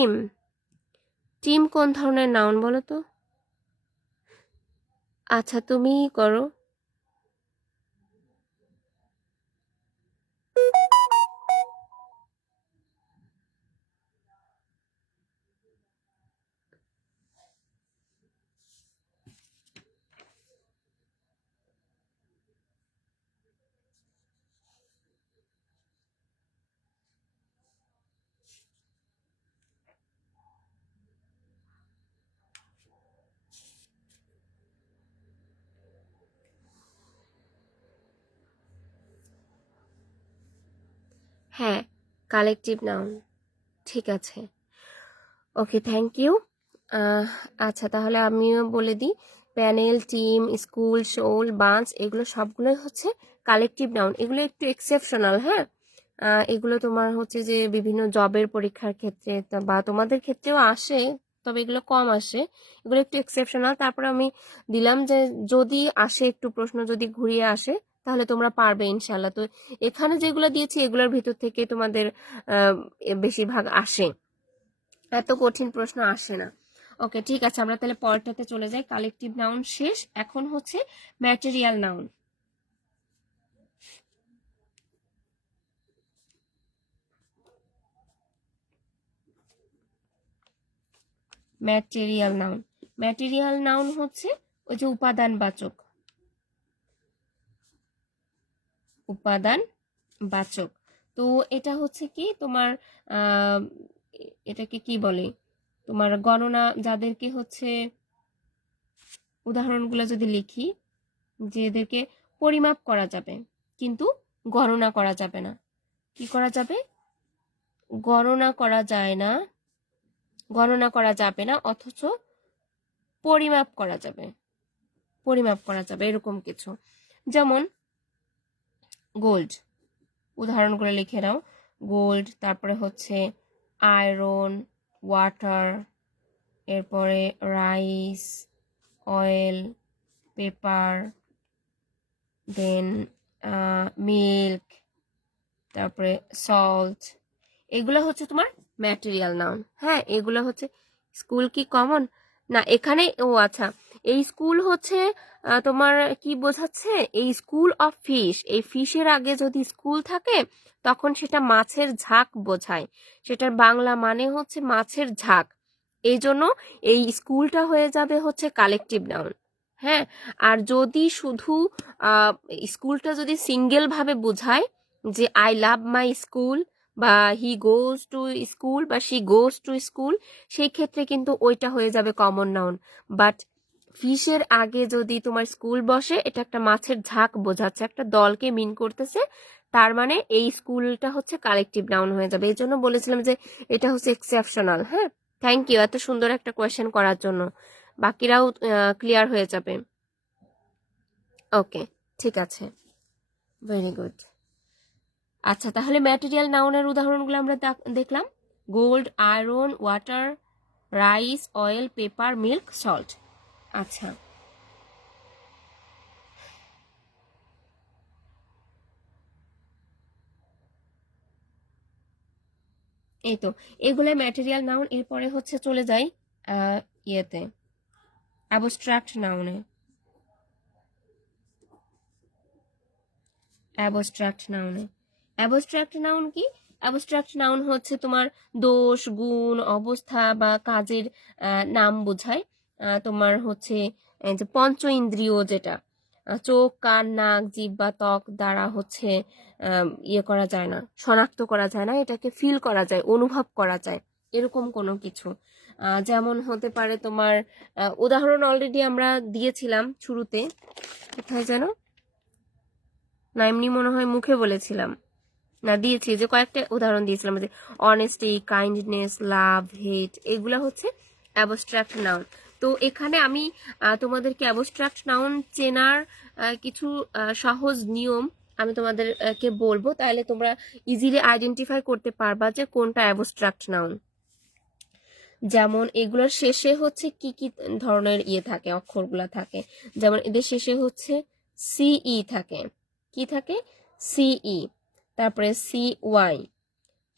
টিম, টিম কোন ধরনের নাউন বলো তো? আচ্ছা তুমিই করো। হ্যাঁ, কালেকটিভ নাউন। ঠিক আছে, ওকে, থ্যাংক ইউ। আচ্ছা তাহলে আমিও বলে দিই, প্যানেল, টিম, স্কুল, শোল, বাঞ্চ, এগুলো সবগুলোই হচ্ছে কালেকটিভ নাউন। এগুলো একটু এক্সেপশনাল, হ্যাঁ। এগুলো তোমার হচ্ছে যে বিভিন্ন জবের পরীক্ষার ক্ষেত্রে বা তোমাদের ক্ষেত্রেও আসে, তবে এগুলো কম আসে, এগুলো একটু এক্সেপশনাল। তারপরে আমি দিলাম যে যদি আসে একটু প্রশ্ন যদি ঘুরিয়ে আসে তাহলে তোমরা পারবে ইনশাল্লাহ। তো এখানে যেগুলো দিয়েছি এগুলোর ভিতর থেকে তোমাদের বেশিরভাগ আসে, এত কঠিন প্রশ্ন আসে না। ওকে ঠিক আছে, আমরা তাহলে পরেরটাতে চলে যাই। কালেকটিভ নাউন শেষ, এখন হচ্ছে material noun. Material noun, material noun হচ্ছে ওই যে উপাদান বাচক, উপাদান বাচক। তো এটা হচ্ছে কি তোমার এটাকে কি বলে, তোমার গণনা, যাদেরকে হচ্ছে উদাহরণগুলো যদি লিখি, যে এদেরকে পরিমাপ করা যাবে কিন্তু গণনা করা যাবে না। কি করা যাবে? গণনা করা যায় না, গণনা করা যাবে না, অথচ পরিমাপ করা যাবে, পরিমাপ করা যাবে এরকম কিছু। যেমন গোল্ড, উদাহরণগুলো লিখে নাও। গোল্ড, তারপরে হচ্ছে আয়রন, ওয়াটার, এরপরে রাইস, অয়েল, পেপার, দেন মিল্ক, তারপরে সল্ট, এগুলো হচ্ছে তোমার ম্যাটেরিয়াল নাউন। হ্যাঁ, এগুলো হচ্ছে। স্কুল কি কমন না এখানে? ও আচ্ছা, এই স্কুল হচ্ছে তোমার কি বোঝাচ্ছে, এই স্কুল অফ ফিশ, এই ফিশের আগে যদি স্কুল থাকে তখন সেটা মাছের ঝাঁক বোঝায়, সেটার বাংলা মানে হচ্ছে মাছের ঝাঁক, এই জন্য এই স্কুলটা হয়ে যাবে হচ্ছে কালেকটিভ নাউন। হ্যাঁ, আর যদি শুধু স্কুলটা যদি সিঙ্গেল ভাবে বোঝায়, যে আই লাভ মাই স্কুল, বা হি গোজ টু স্কুল, বা শি গোজ টু স্কুল, সেই ক্ষেত্রে কিন্তু ওইটা হয়ে যাবে কমন নাউন। বাট ফিশের আগে যদি তোমার স্কুল বসে, এটা একটা মাছের ঝাঁক বোঝাচ্ছে, একটা দলকে মিন করতেছে, তার মানে এই স্কুলটা হচ্ছে কালেকটিভ নাউন হয়ে যাবে। এই জন্য বলেছিলাম যে এটা হচ্ছে এক্সেপশনাল। হ্যাঁ, থ্যাংক ইউ এত সুন্দর একটা কোয়েশ্চেন করার জন্য, বাকিরাও ক্লিয়ার হয়ে যাবে। ওকে ঠিক আছে, ভেরি গুড। আচ্ছা তাহলে ম্যাটেরিয়াল নাউনের উদাহরণগুলো আমরা দেখলাম, gold, iron, water, rice, oil, paper, milk, salt. আচ্ছা, এই তো এগুলো ম্যাটেরিয়াল নাউন। এরপরে হচ্ছে চলে যাই ইয়েতে, অ্যাবস্ট্রাক্ট নাউনে। অ্যাবস্ট্রাক্ট নাউনে, অ্যাবস্ট্রাক্ট নাউন কি? অ্যাবস্ট্রাক্ট নাউন হচ্ছে তোমার দোষ, গুণ, অবস্থা বা কাজের নাম বোঝায়। তোমার হচ্ছে যে পঞ্চ ইন্দ্রিয়, যেটা চোখ, কান, নাক, জিভ বা ত্বক দ্বারা হচ্ছে ইয়ে করা যায় না, শনাক্ত করা যায় না, এটাকে ফিল করা যায়, অনুভব করা যায়, এরকম কোনো কিছু। যেমন হতে পারে তোমার উদাহরণ অলরেডি আমরা দিয়েছিলাম শুরুতে, কোথায় যেন, না এমনি মনে হয় মুখে বলেছিলাম, না দিয়েছি, যে কয়েকটা উদাহরণ দিয়েছিলাম, যে অনেস্টি, কাইন্ডনেস, লাভ, হেট, এগুলা হচ্ছে অ্যাবস্ট্রাক্ট নাউন। তো এখানে আমি তোমাদেরকে অ্যাবস্ট্রাক্ট নাউন চেনার কিছু সহজ নিয়ম আমি তোমাদেরকে বলবো, তাহলে তোমরা ইজিলি আইডেন্টিফাই করতে পারবা যে কোনটা অ্যাবস্ট্রাক্ট নাউন। যেমন এগুলোর শেষে হচ্ছে কি কি ধরনের ইয়ে থাকে, অক্ষরগুলা থাকে। যেমন এদের শেষে হচ্ছে সিই থাকে, কি থাকে? সিই, তারপরে সি ওয়াই,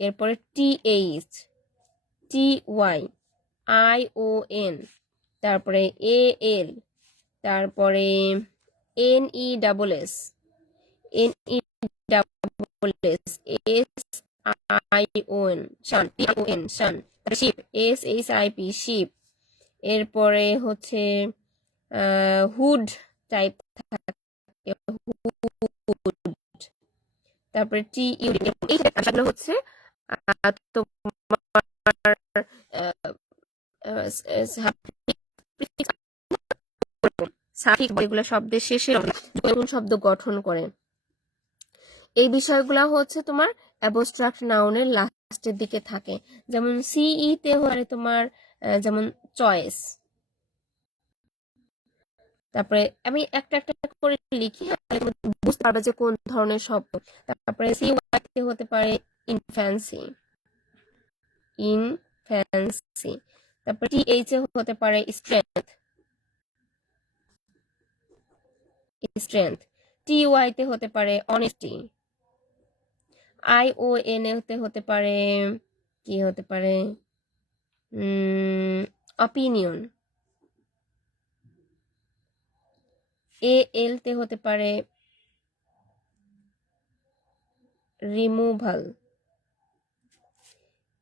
এরপরে টিএইচ, TY, ION, তারপরে AL, তারপরে NESS, SION, শান, TION, শান, শিপ, SHIP, শিপ। এরপরে হচ্ছে হুড টাইপ থাকে, হুড। তারপরে TU, এই ভাষাগুলো হচ্ছে তোমার সাফিক্স যেগুলো শব্দের শেষে নতুন শব্দ গঠন করে। এই বিষয়গুলো হচ্ছে তোমার অ্যাবস্ট্রাক্ট নাউনের লাস্টের দিকে থাকে। যেমন সিই তে হলে তোমার যেমন চয়েস। তারপরে আমি একটা একটা করে লিখি, বুঝতে পারবে যে কোন ধরনের শব্দ। তারপরে সিওয়াই তে হতে পারে ইনফ্যান্সি, ইনফ্যান্সি। তারপরে টিএইচ এ হতে পারে স্ট্রেংথ, স্ট্রেংথ। টিওয়াই তে হতে পারে অনেস্টি। ION এ হতে পারে কি হতে পারে অপিনিয়ন। AL তে হতে পারে রিমুভাল।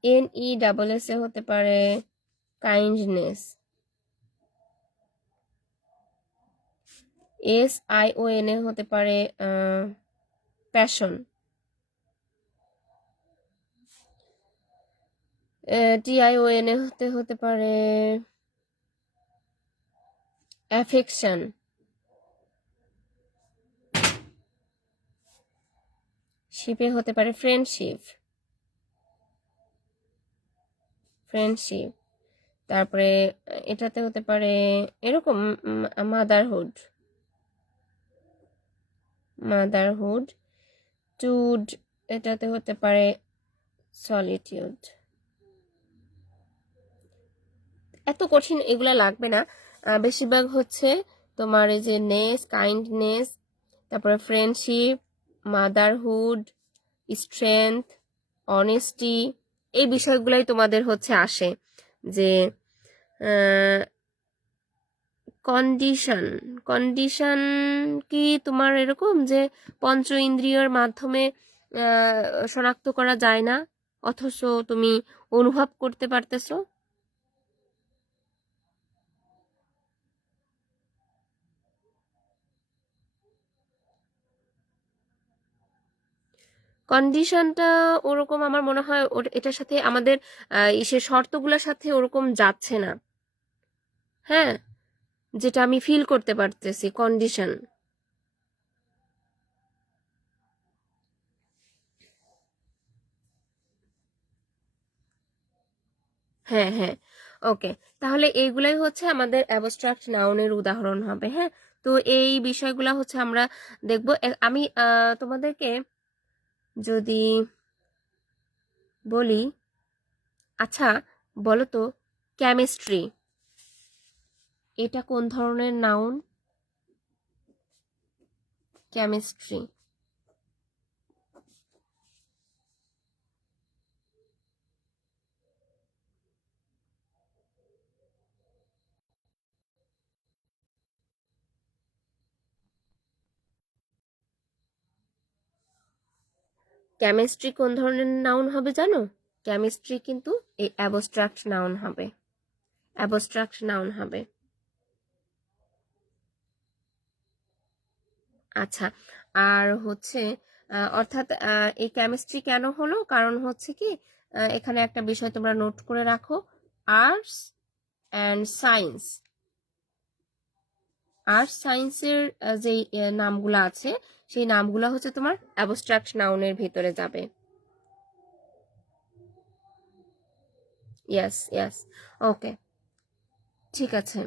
NESS এ হতে পারে কাইন্ডনেস। SION এ হতে পারে প্যাশন। TION এ হতে পারে অ্যাফেকশন। শিপে হতে পারে ফ্রেন্ডশিপ, ফ্রেন্ডশিপ। তারপরে এটাতে হতে পারে এরকম মাদারহুড, মাদারহুড। টুড এটাতে হতে পারে সলিটিউড। এত কঠিন এগুলা লাগবে না, বেশিরভাগ হচ্ছে তোমার এই যে নেস, কাইন্ডনেস, তারপরে ফ্রেন্ডশিপ, মাদারহুড, স্ট্রেংথ, অনেস্টি, এই বিষয়গুলাই তোমাদের হচ্ছে আসে। যে কন্ডিশন, কন্ডিশন কি তোমার এরকম যে পঞ্চ ইন্দ্রিয়র মাধ্যমে শনাক্ত করা যায় না, অথচ তুমি অনুভব করতে পারতেছো? কন্ডিশনটা ওরকম আমার মনে হয় এটার সাথে আমাদের ইসের শর্তগুলোর সাথে ওরকম যাচ্ছে না। হ্যাঁ, যেটা আমি ফিল করতে পারতেছি কন্ডিশন। হ্যাঁ হ্যাঁ, ওকে। তাহলে এইগুলাই হচ্ছে আমাদের অ্যাবস্ট্রাক্ট নাউনের উদাহরণ হবে। হ্যাঁ, তো এই বিষয়গুলো হচ্ছে আমরা দেখব। আমি তোমাদেরকে যদি বলি, আচ্ছা বলো তো কেমিস্ট্রি এটা কোন ধরনের নাউন? কেমিস্ট্রি, কেমিস্ট্রি কোন ধরনের নাউন হবে জানো? কেমিস্ট্রি কিন্তু এই অ্যাবস্ট্রাক্ট নাউন হবে, অ্যাবস্ট্রাক্ট নাউন হবে। আচ্ছা, আর হচ্ছে অর্থাৎ এই কেমিস্ট্রি কেন হলো, কারণ হচ্ছে কি এখানে একটা বিষয় তোমরা নোট করে রাখো, আর্টস অ্যান্ড সায়েন্স। আর্টস সায়েন্সের যেই নামগুলো আছে সেই নামগুলো হচ্ছে তোমার অ্যাবস্ট্রাক্ট নাউনের ভিতরে যাবে। ইয়েস ইয়েস, ওকে, ঠিক আছে।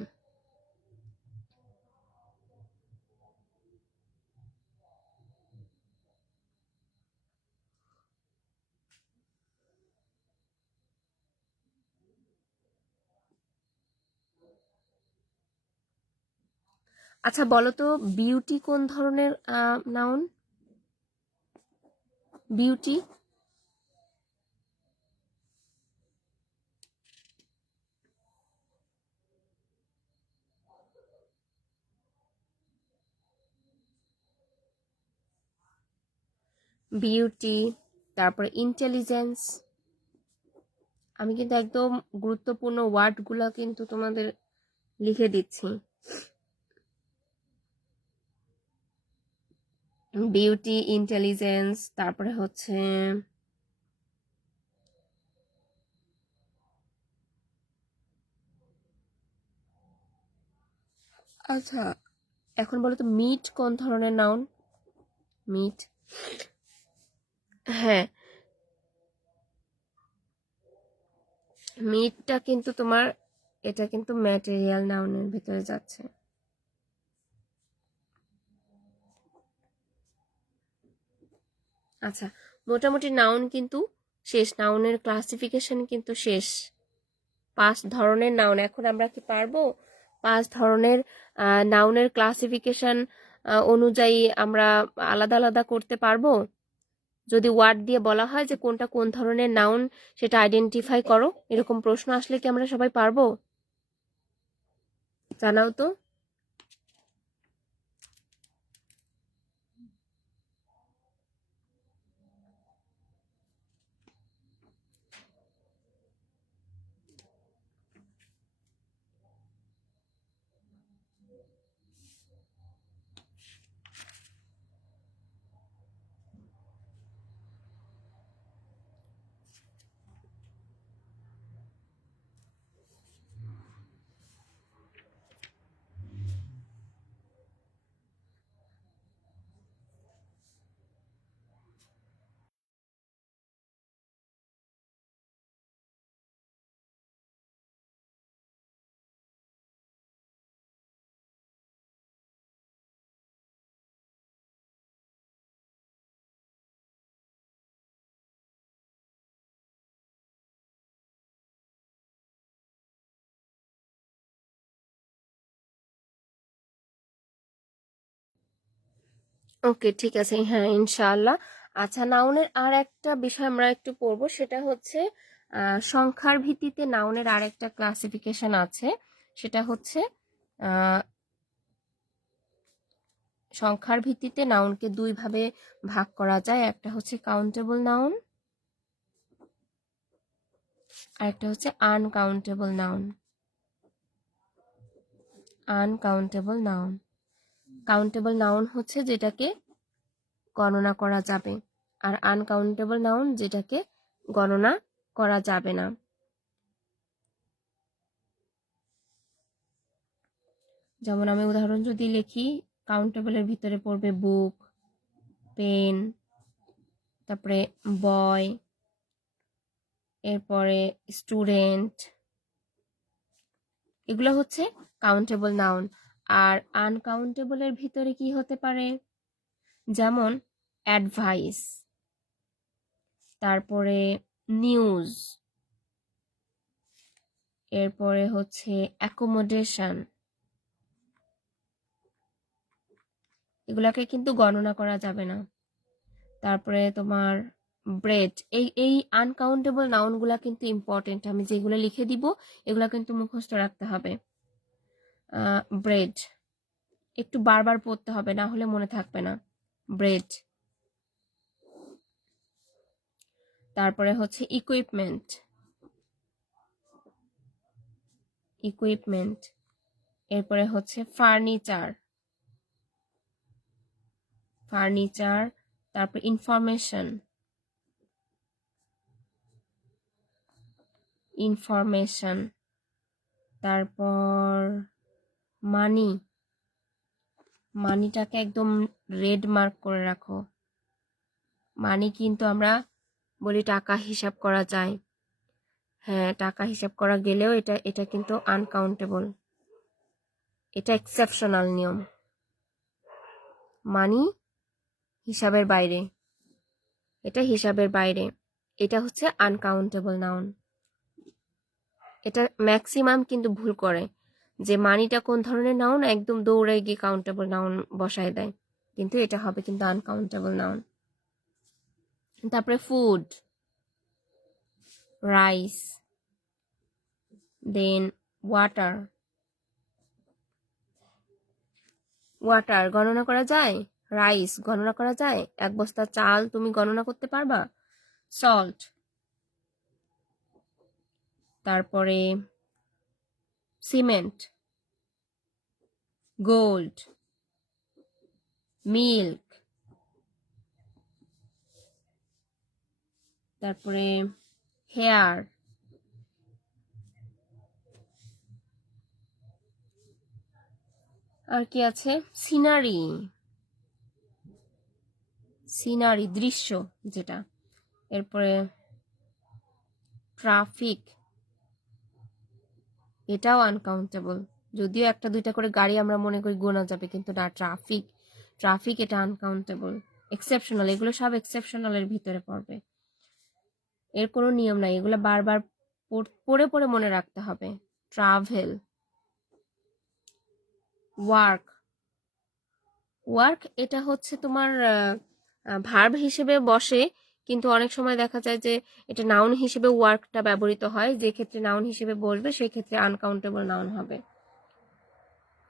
আচ্ছা বলো তো বিউটি কোন ধরনের নাউন? বিউটি, বিউটি, তারপরে ইন্টেলিজেন্স। আমি কিন্তু একদম গুরুত্বপূর্ণ ওয়ার্ডগুলো কিন্তু তোমাদের লিখে দিচ্ছি। বিউটি, ইন্টেলিজেন্স, তারপরে হচ্ছে আচ্ছা এখন বলো তো মিট কোন ধরনের নাউন? মিট, হ্যাঁ মিটটা কিন্তু তোমার এটা কিন্তু ম্যাটেরিয়াল নাউনের ভিতরে যাচ্ছে। আচ্ছা মোটামুটি নাউন কিন্তু শেষ, নাউনের ক্লাসিফিকেশন কিন্তু শেষ। 5 ধরনের নাউন, এখন আমরা কি পারবো 5 ধরনের নাউনের ক্লাসিফিকেশন অনুযায়ী আমরা আলাদা আলাদা করতে পারবো? যদি ওয়ার্ড দিয়ে বলা হয় যে কোনটা কোন ধরনের নাউন সেটা আইডেন্টিফাই করো, এরকম প্রশ্ন আসলে কি আমরা সবাই পারবো? জানাও তো। ওকে ঠিক আছে, হ্যাঁ ইনশাআল্লাহ। আচ্ছা নাউনের আর একটা বিষয় আমরা একটু পড়বো, সেটা হচ্ছে সংখ্যার ভিত্তিতে নাউনের আর একটা ক্লাসিফিকেশন আছে, সেটা হচ্ছে সংখ্যার ভিত্তিতে নাউনকে 2 ভাবে ভাগ করা যায়। একটা হচ্ছে কাউন্টেবল নাউন আর একটা হচ্ছে uncountable noun. Uncountable noun, countable noun হচ্ছে যেটাকে গণনা করা যাবে, আর আনকাউন্টেবল নাউন যেটাকে গণনা করা যাবে না। যেমন আমি উদাহরণ যদি লিখি, কাউন্টেবলের ভিতরে পড়বে বুক, পেন, তারপরে বয়, এরপরে স্টুডেন্ট, এগুলো হচ্ছে কাউন্টেবল নাউন। আর আনকাউন্টেবলের ভিতরে কি হতে পারে, যেমন অ্যাডভাইস, তারপরে নিউজ, এরপরে হচ্ছে অ্যাকোমোডেশন, এগুলাকে কিন্তু গণনা করা যাবে না। তারপরে তোমার ব্রেড, এই আনকাউন্টেবল নাউনগুলা কিন্তু ইম্পর্টেন্ট, আমি যেগুলো লিখে দিব এগুলা কিন্তু মুখস্থ রাখতে হবে। ব্রেড একটু বারবার পড়তে হবে, না হলে মনে থাকবে না। ব্রেড, তারপরে হচ্ছে ইকুইপমেন্ট, ইকুইপমেন্ট, এরপরে হচ্ছে ফার্নিচার, ফার্নিচার, তারপর ইনফরমেশন, ইনফরমেশন, তারপর মানি, মানিটাকে একদম রেড মার্ক করে রাখো। মানি কিন্তু আমরা বলি টাকা হিসাব করা যায়, হ্যাঁ টাকা হিসাব করা গেলেও এটা এটা কিন্তু আনকাউন্টেবল, এটা এক্সেপশনাল নিয়ম। মানি হিসাবের বাইরে, এটা হিসাবের বাইরে, এটা হচ্ছে আনকাউন্টেবল নাউন। এটা ম্যাক্সিমাম কিন্তু ভুল করে, যে মানিটা কোন ধরনের নাউন একদম দৌড়ে গিয়ে কাউন্টেবল নাউন বসায় দেয়, কিন্তু এটা হবে কিন্তু আনকাউন্টেবল নাউন। তারপরে ফুড, রাইস, দেন ওয়াটার, ওয়াটার গণনা করা যায়? রাইস গণনা করা যায়? 1 বস্তা চাল তুমি গণনা করতে পারবা? সল্ট, তারপরে সিমেন্ট, গোল্ড, মিল্ক, তারপরে হেয়ার, আর কি আছে? সিনারি, সিনারি দৃশ্য যেটা, এরপরে ট্রাফিক, এটাও আনকাউন্টেবল। যদিও 1-2টা করে গাড়ি আমরা মনে করি গোনা যাবে, কিন্তু না, ট্রাফিক, ট্রাফিক এটা আনকাউন্টেবল। এক্সেপশনাল, এগুলো সব এক্সেপশনালের ভিতরে পড়বে, এর কোনো নিয়ম নাই, এগুলো বারবার পড়ে পড়ে মনে রাখতে হবে। ট্রাভেল, ওয়ার্ক, ওয়ার্ক এটা হচ্ছে তোমার ভার্ব হিসেবে বসে, কিন্তু অনেক সময় দেখা যায় যে এটা নাউন হিসেবে ওয়ার্কটা ব্যবহৃত হয়, যে ক্ষেত্রে নাউন হিসেবে বলবে সেই ক্ষেত্রে আনকাউন্টেবল নাউন হবে।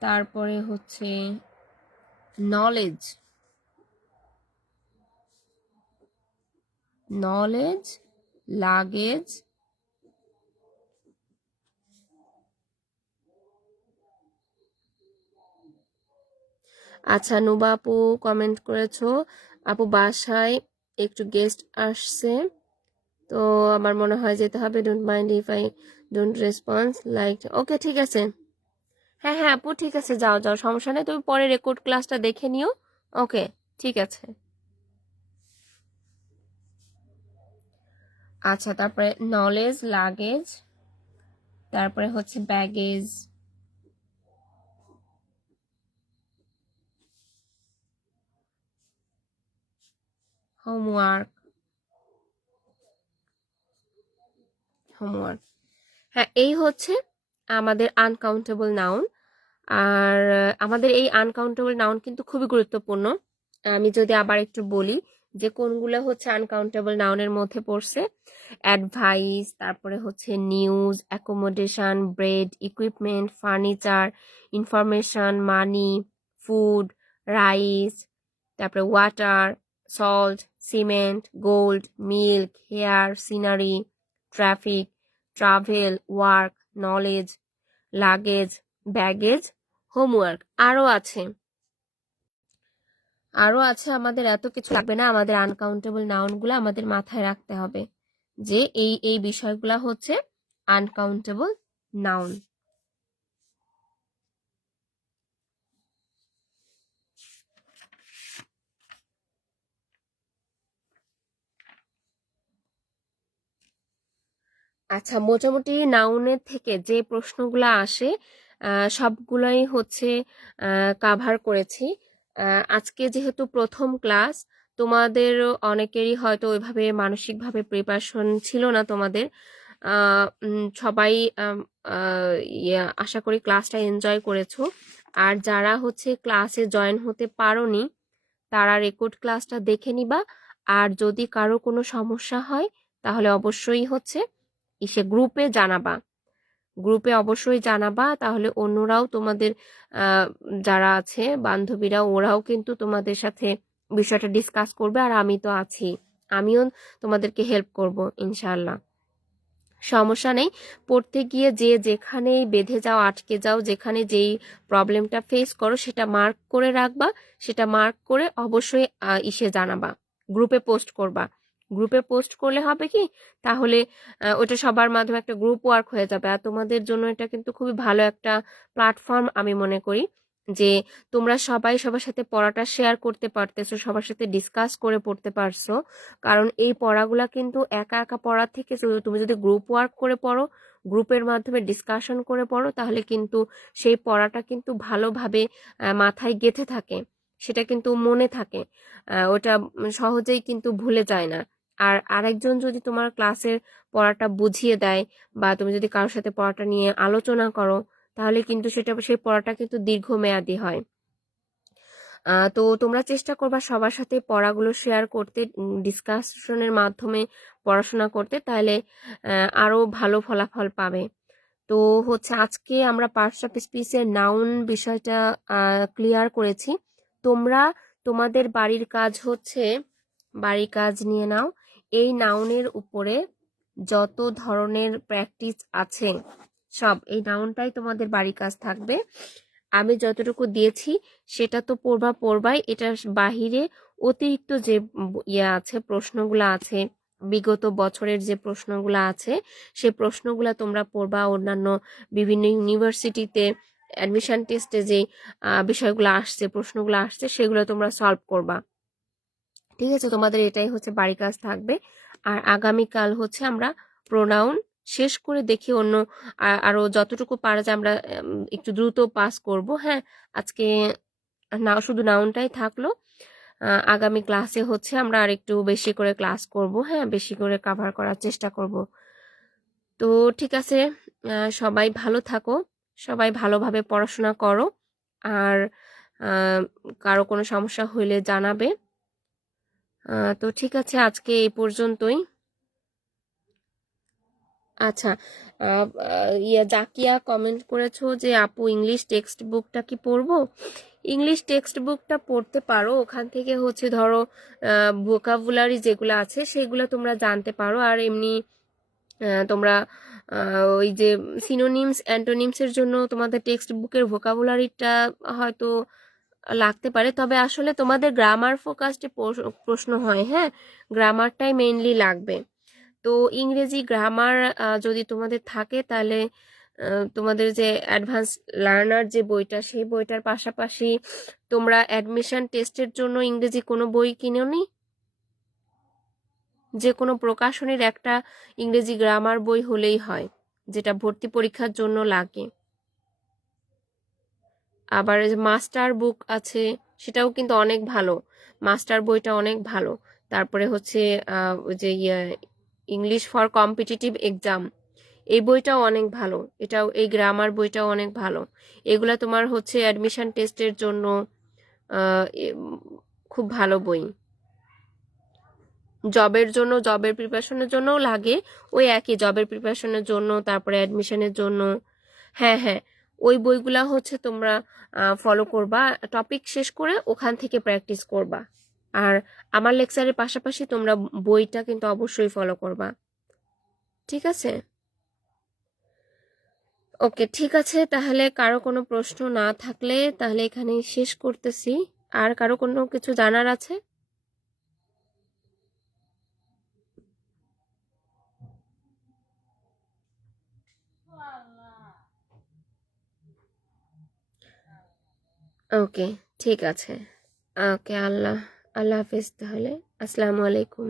তারপরে হচ্ছে নলেজ, নলেজ, লাগেজ, আচ্ছা নুবা আপু কমেন্ট করেছো, আপু বাসায় একটু গেস্ট আসছে, তো আমার মনে হয় যেতে হবে, don't mind if I don't response like. Okay ঠিক আছে, হ্যাঁ হ্যাঁ আপু ঠিক আছে, যাও যাও, সমস্যা নেই, তুমি পরে রেকর্ড ক্লাসটা দেখে নিও। ওকে ঠিক আছে। আচ্ছা তারপরে নলেজ, লাগেজ, তারপরে হচ্ছে ব্যাগেজ, হোমওয়ার্ক, হোমওয়ার্ক, হ্যাঁ এই হচ্ছে আমাদের আনকাউন্টেবল নাউন। আর আমাদের এই আনকাউন্টেবল নাউন কিন্তু খুবই গুরুত্বপূর্ণ। আমি যদি আবার একটু বলি যে কোনগুলো হচ্ছে আনকাউন্টেবল নাউনের মধ্যে পড়ছে: অ্যাডভাইস, তারপরে হচ্ছে news, accommodation, bread, equipment, furniture, information, money, food, rice, তারপরে water, salt, cement, gold, milk, hair, scenery, traffic, travel, work, knowledge, luggage, baggage, homework. আরো আছে, আরো আছে, আমাদের এত কিছু লাগবে না, আমাদের আনকাউন্টেবল নাউনগুলো আমাদের মাথায় রাখতে হবে যে এই এই বিষয়গুলা হচ্ছে আনকাউন্টেবল নাউন। আচ্ছা মোটামুটি নাউনের থেকে যে প্রশ্নগুলো আসে সবগুলাই হচ্ছে কাভার করেছি। আজকে যেহেতু প্রথম ক্লাস, তোমাদের অনেকেরই হয়তো ওইভাবে মানসিকভাবে প্রিপারেশন ছিল না তোমাদের। সবাই আশা করি ক্লাসটা এনজয় করেছো। আর যারা হচ্ছে ক্লাসে জয়েন হতে পারোনি তারা রেকর্ড ক্লাসটা দেখে নিবা। আর যদি কারো কোনো সমস্যা হয় তাহলে অবশ্যই হচ্ছে ইসে গ্রুপে জানাবা, গ্রুপে অবশ্যই জানাবা, তাহলে অন্যরাও তোমাদের যারা আছে বান্ধবীরা ওরাও কিন্তু তোমাদের সাথে বিষয়টা ডিসকাস করবে। আর আমি তো আছি, আমিও তোমাদেরকে হেল্প করব ইনশাআল্লাহ, সমস্যা নেই। পড়তে গিয়ে যে যেখানেই বেঁধে যাও, আটকে যাও, যেখানে যেই প্রবলেমটা ফেস করো সেটা মার্ক করে রাখবা, সেটা মার্ক করে অবশ্যই ইসে জানাবা, গ্রুপে পোস্ট করবা। গ্রুপে পোস্ট করলে হবে কি, তাহলে ওটা সবার মাধ্যমে একটা গ্রুপ ওয়ার্ক হয়ে যাবে। আর তোমাদের জন্য এটা কিন্তু খুবই ভালো একটা প্ল্যাটফর্ম আমি মনে করি, যে তোমরা সবাই সবার সাথে পড়াটা শেয়ার করতে পারতেছো, সবার সাথে ডিসকাস করে পড়তে পারছো। কারণ এই পড়াগুলা কিন্তু একা একা পড়ার থেকে তুমি যদি গ্রুপ ওয়ার্ক করে পড়ো, গ্রুপের মাধ্যমে ডিসকাশন করে পড়ো, তাহলে কিন্তু সেই পড়াটা কিন্তু ভালোভাবে মাথায় গেঁথে থাকে, সেটা কিন্তু মনে থাকে, ওটা সহজেই কিন্তু ভুলে যায় না। আর আরেকজন যদি তোমার ক্লাসের পড়াটা বুঝিয়ে দেয়, বা তুমি যদি কারোর সাথে পড়াটা নিয়ে আলোচনা করো, তাহলে কিন্তু সেটা সেই পড়াটা কিন্তু দীর্ঘমেয়াদী হয়। তো তোমরা চেষ্টা করবা সবার সাথে পড়াগুলো শেয়ার করতে, ডিসকাশনের মাধ্যমে পড়াশোনা করতে, তাহলে আরো ভালো ফলাফল পাবে। তো হচ্ছে আজকে আমরা পার্টস অফ স্পিচের নাউন বিষয়টা ক্লিয়ার করেছি। তোমরা তোমাদের বাড়ির কাজ হচ্ছে, বাড়ির কাজ নিয়ে নাও, এই নাউনের উপরে যত ধরনের প্র্যাকটিস আছে সব এই নাউনটাই তোমাদের বাড়ির কাজ থাকবে। আমি যতটুকু দিয়েছি সেটা তো পড়বাই, এটার বাহিরে অতিরিক্ত যে আছে, প্রশ্নগুলো আছে, বিগত বছরের যে প্রশ্নগুলো আছে সেই প্রশ্নগুলো তোমরা পড়বা। অন্যান্য বিভিন্ন ইউনিভার্সিটিতে অ্যাডমিশন টেস্টে যে বিষয়গুলো আসছে, প্রশ্নগুলো আসছে, সেগুলো তোমরা সলভ করবা। ঠিক আছে, তোমাদের এটাই হচ্ছে বাড়ি কাজ থাকবে। আর আগামীকাল হচ্ছে আমরা প্রোনাউন শেষ করে দেখি অন্য আরো যতটুকু পারা যায় আমরা একটু দ্রুত পাস করব। হ্যাঁ, আজকে না শুধু নাউনটাই থাকলো, আগামী ক্লাসে হচ্ছে আমরা আর একটু বেশি করে ক্লাস করব। হ্যাঁ, বেশি করে কভার করার চেষ্টা করব। তো ঠিক আছে, সবাই ভালো থাকো, সবাই ভালোভাবে পড়াশোনা করো, আর কারো কোনো সমস্যা হইলে জানাবে। তো ঠিক আছে, আজকে এই পর্যন্তই। আচ্ছা, জাকিয়া কমেন্ট করেছো যে আপু ইংলিশ টেক্সট বুকটা কি পড়বো? ইংলিশ টেক্সট বুকটা পড়তে পারো, ওখান থেকে হচ্ছে ধরো ভোকাবুলারি যেগুলো আছে সেগুলো তোমরা জানতে পারো। আর এমনি তোমরা ওই যে সিনোনিমস অ্যান্টোনিমস এর জন্য তোমাদের টেক্সট বুকের ভোকাবুলারিটা হয়তো লাগতে পারে, তবে আসলে তোমাদের গ্রামার ফোকাসড প্রশ্ন হয়। হ্যাঁ, গ্রামারটাই মেইনলি লাগবে। তো ইংরেজি গ্রামার যদি তোমাদের থাকে তাহলে তোমাদের যে অ্যাডভান্স লার্নার যে বইটা, সেই বইটার পাশাপাশি তোমরা অ্যাডমিশন টেস্টের জন্য ইংরেজি কোনো বই কিনোনি? যে কোনো প্রকাশনীর একটা ইংরেজি গ্রামার বই হলেই হয়, যেটা ভর্তি পরীক্ষার জন্য লাগে। আবার মাস্টার বুক আছে, সেটাও কিন্তু অনেক ভালো, মাস্টার বইটা অনেক ভালো। তারপরে হচ্ছে ওই যে ইংলিশ ফর কম্পিটিটিভ এক্সাম, এই বইটাও অনেক ভালো, এটাও এই গ্রামার বইটাও অনেক ভালো। এগুলা তোমার হচ্ছে অ্যাডমিশন টেস্টের জন্য খুব ভালো বই। জবের জন্য, জবের প্রিপারেশনের জন্যও লাগে, ওই একই জবের প্রিপারেশনের জন্য, তারপরে অ্যাডমিশনের জন্য। হ্যাঁ হ্যাঁ, ওই বইগুলা হচ্ছে তোমরা ফলো করবা, টপিক শেষ করে ওখান থেকে প্র্যাকটিস করবা। আর আমার লেকচারের পাশাপাশি তোমরা বইটা কিন্তু অবশ্যই ফলো করবা। ঠিক আছে, ওকে, ঠিক আছে। তাহলে কারো কোনো প্রশ্ন না থাকলে তাহলে এখানে শেষ করতেছি। আর কারো কোনো কিছু জানার আছে? ওকে, ঠিক আছে। ওকে, আল্লাহ আল্লাহ হাফিজ তাহলে। আসসালামু আলাইকুম।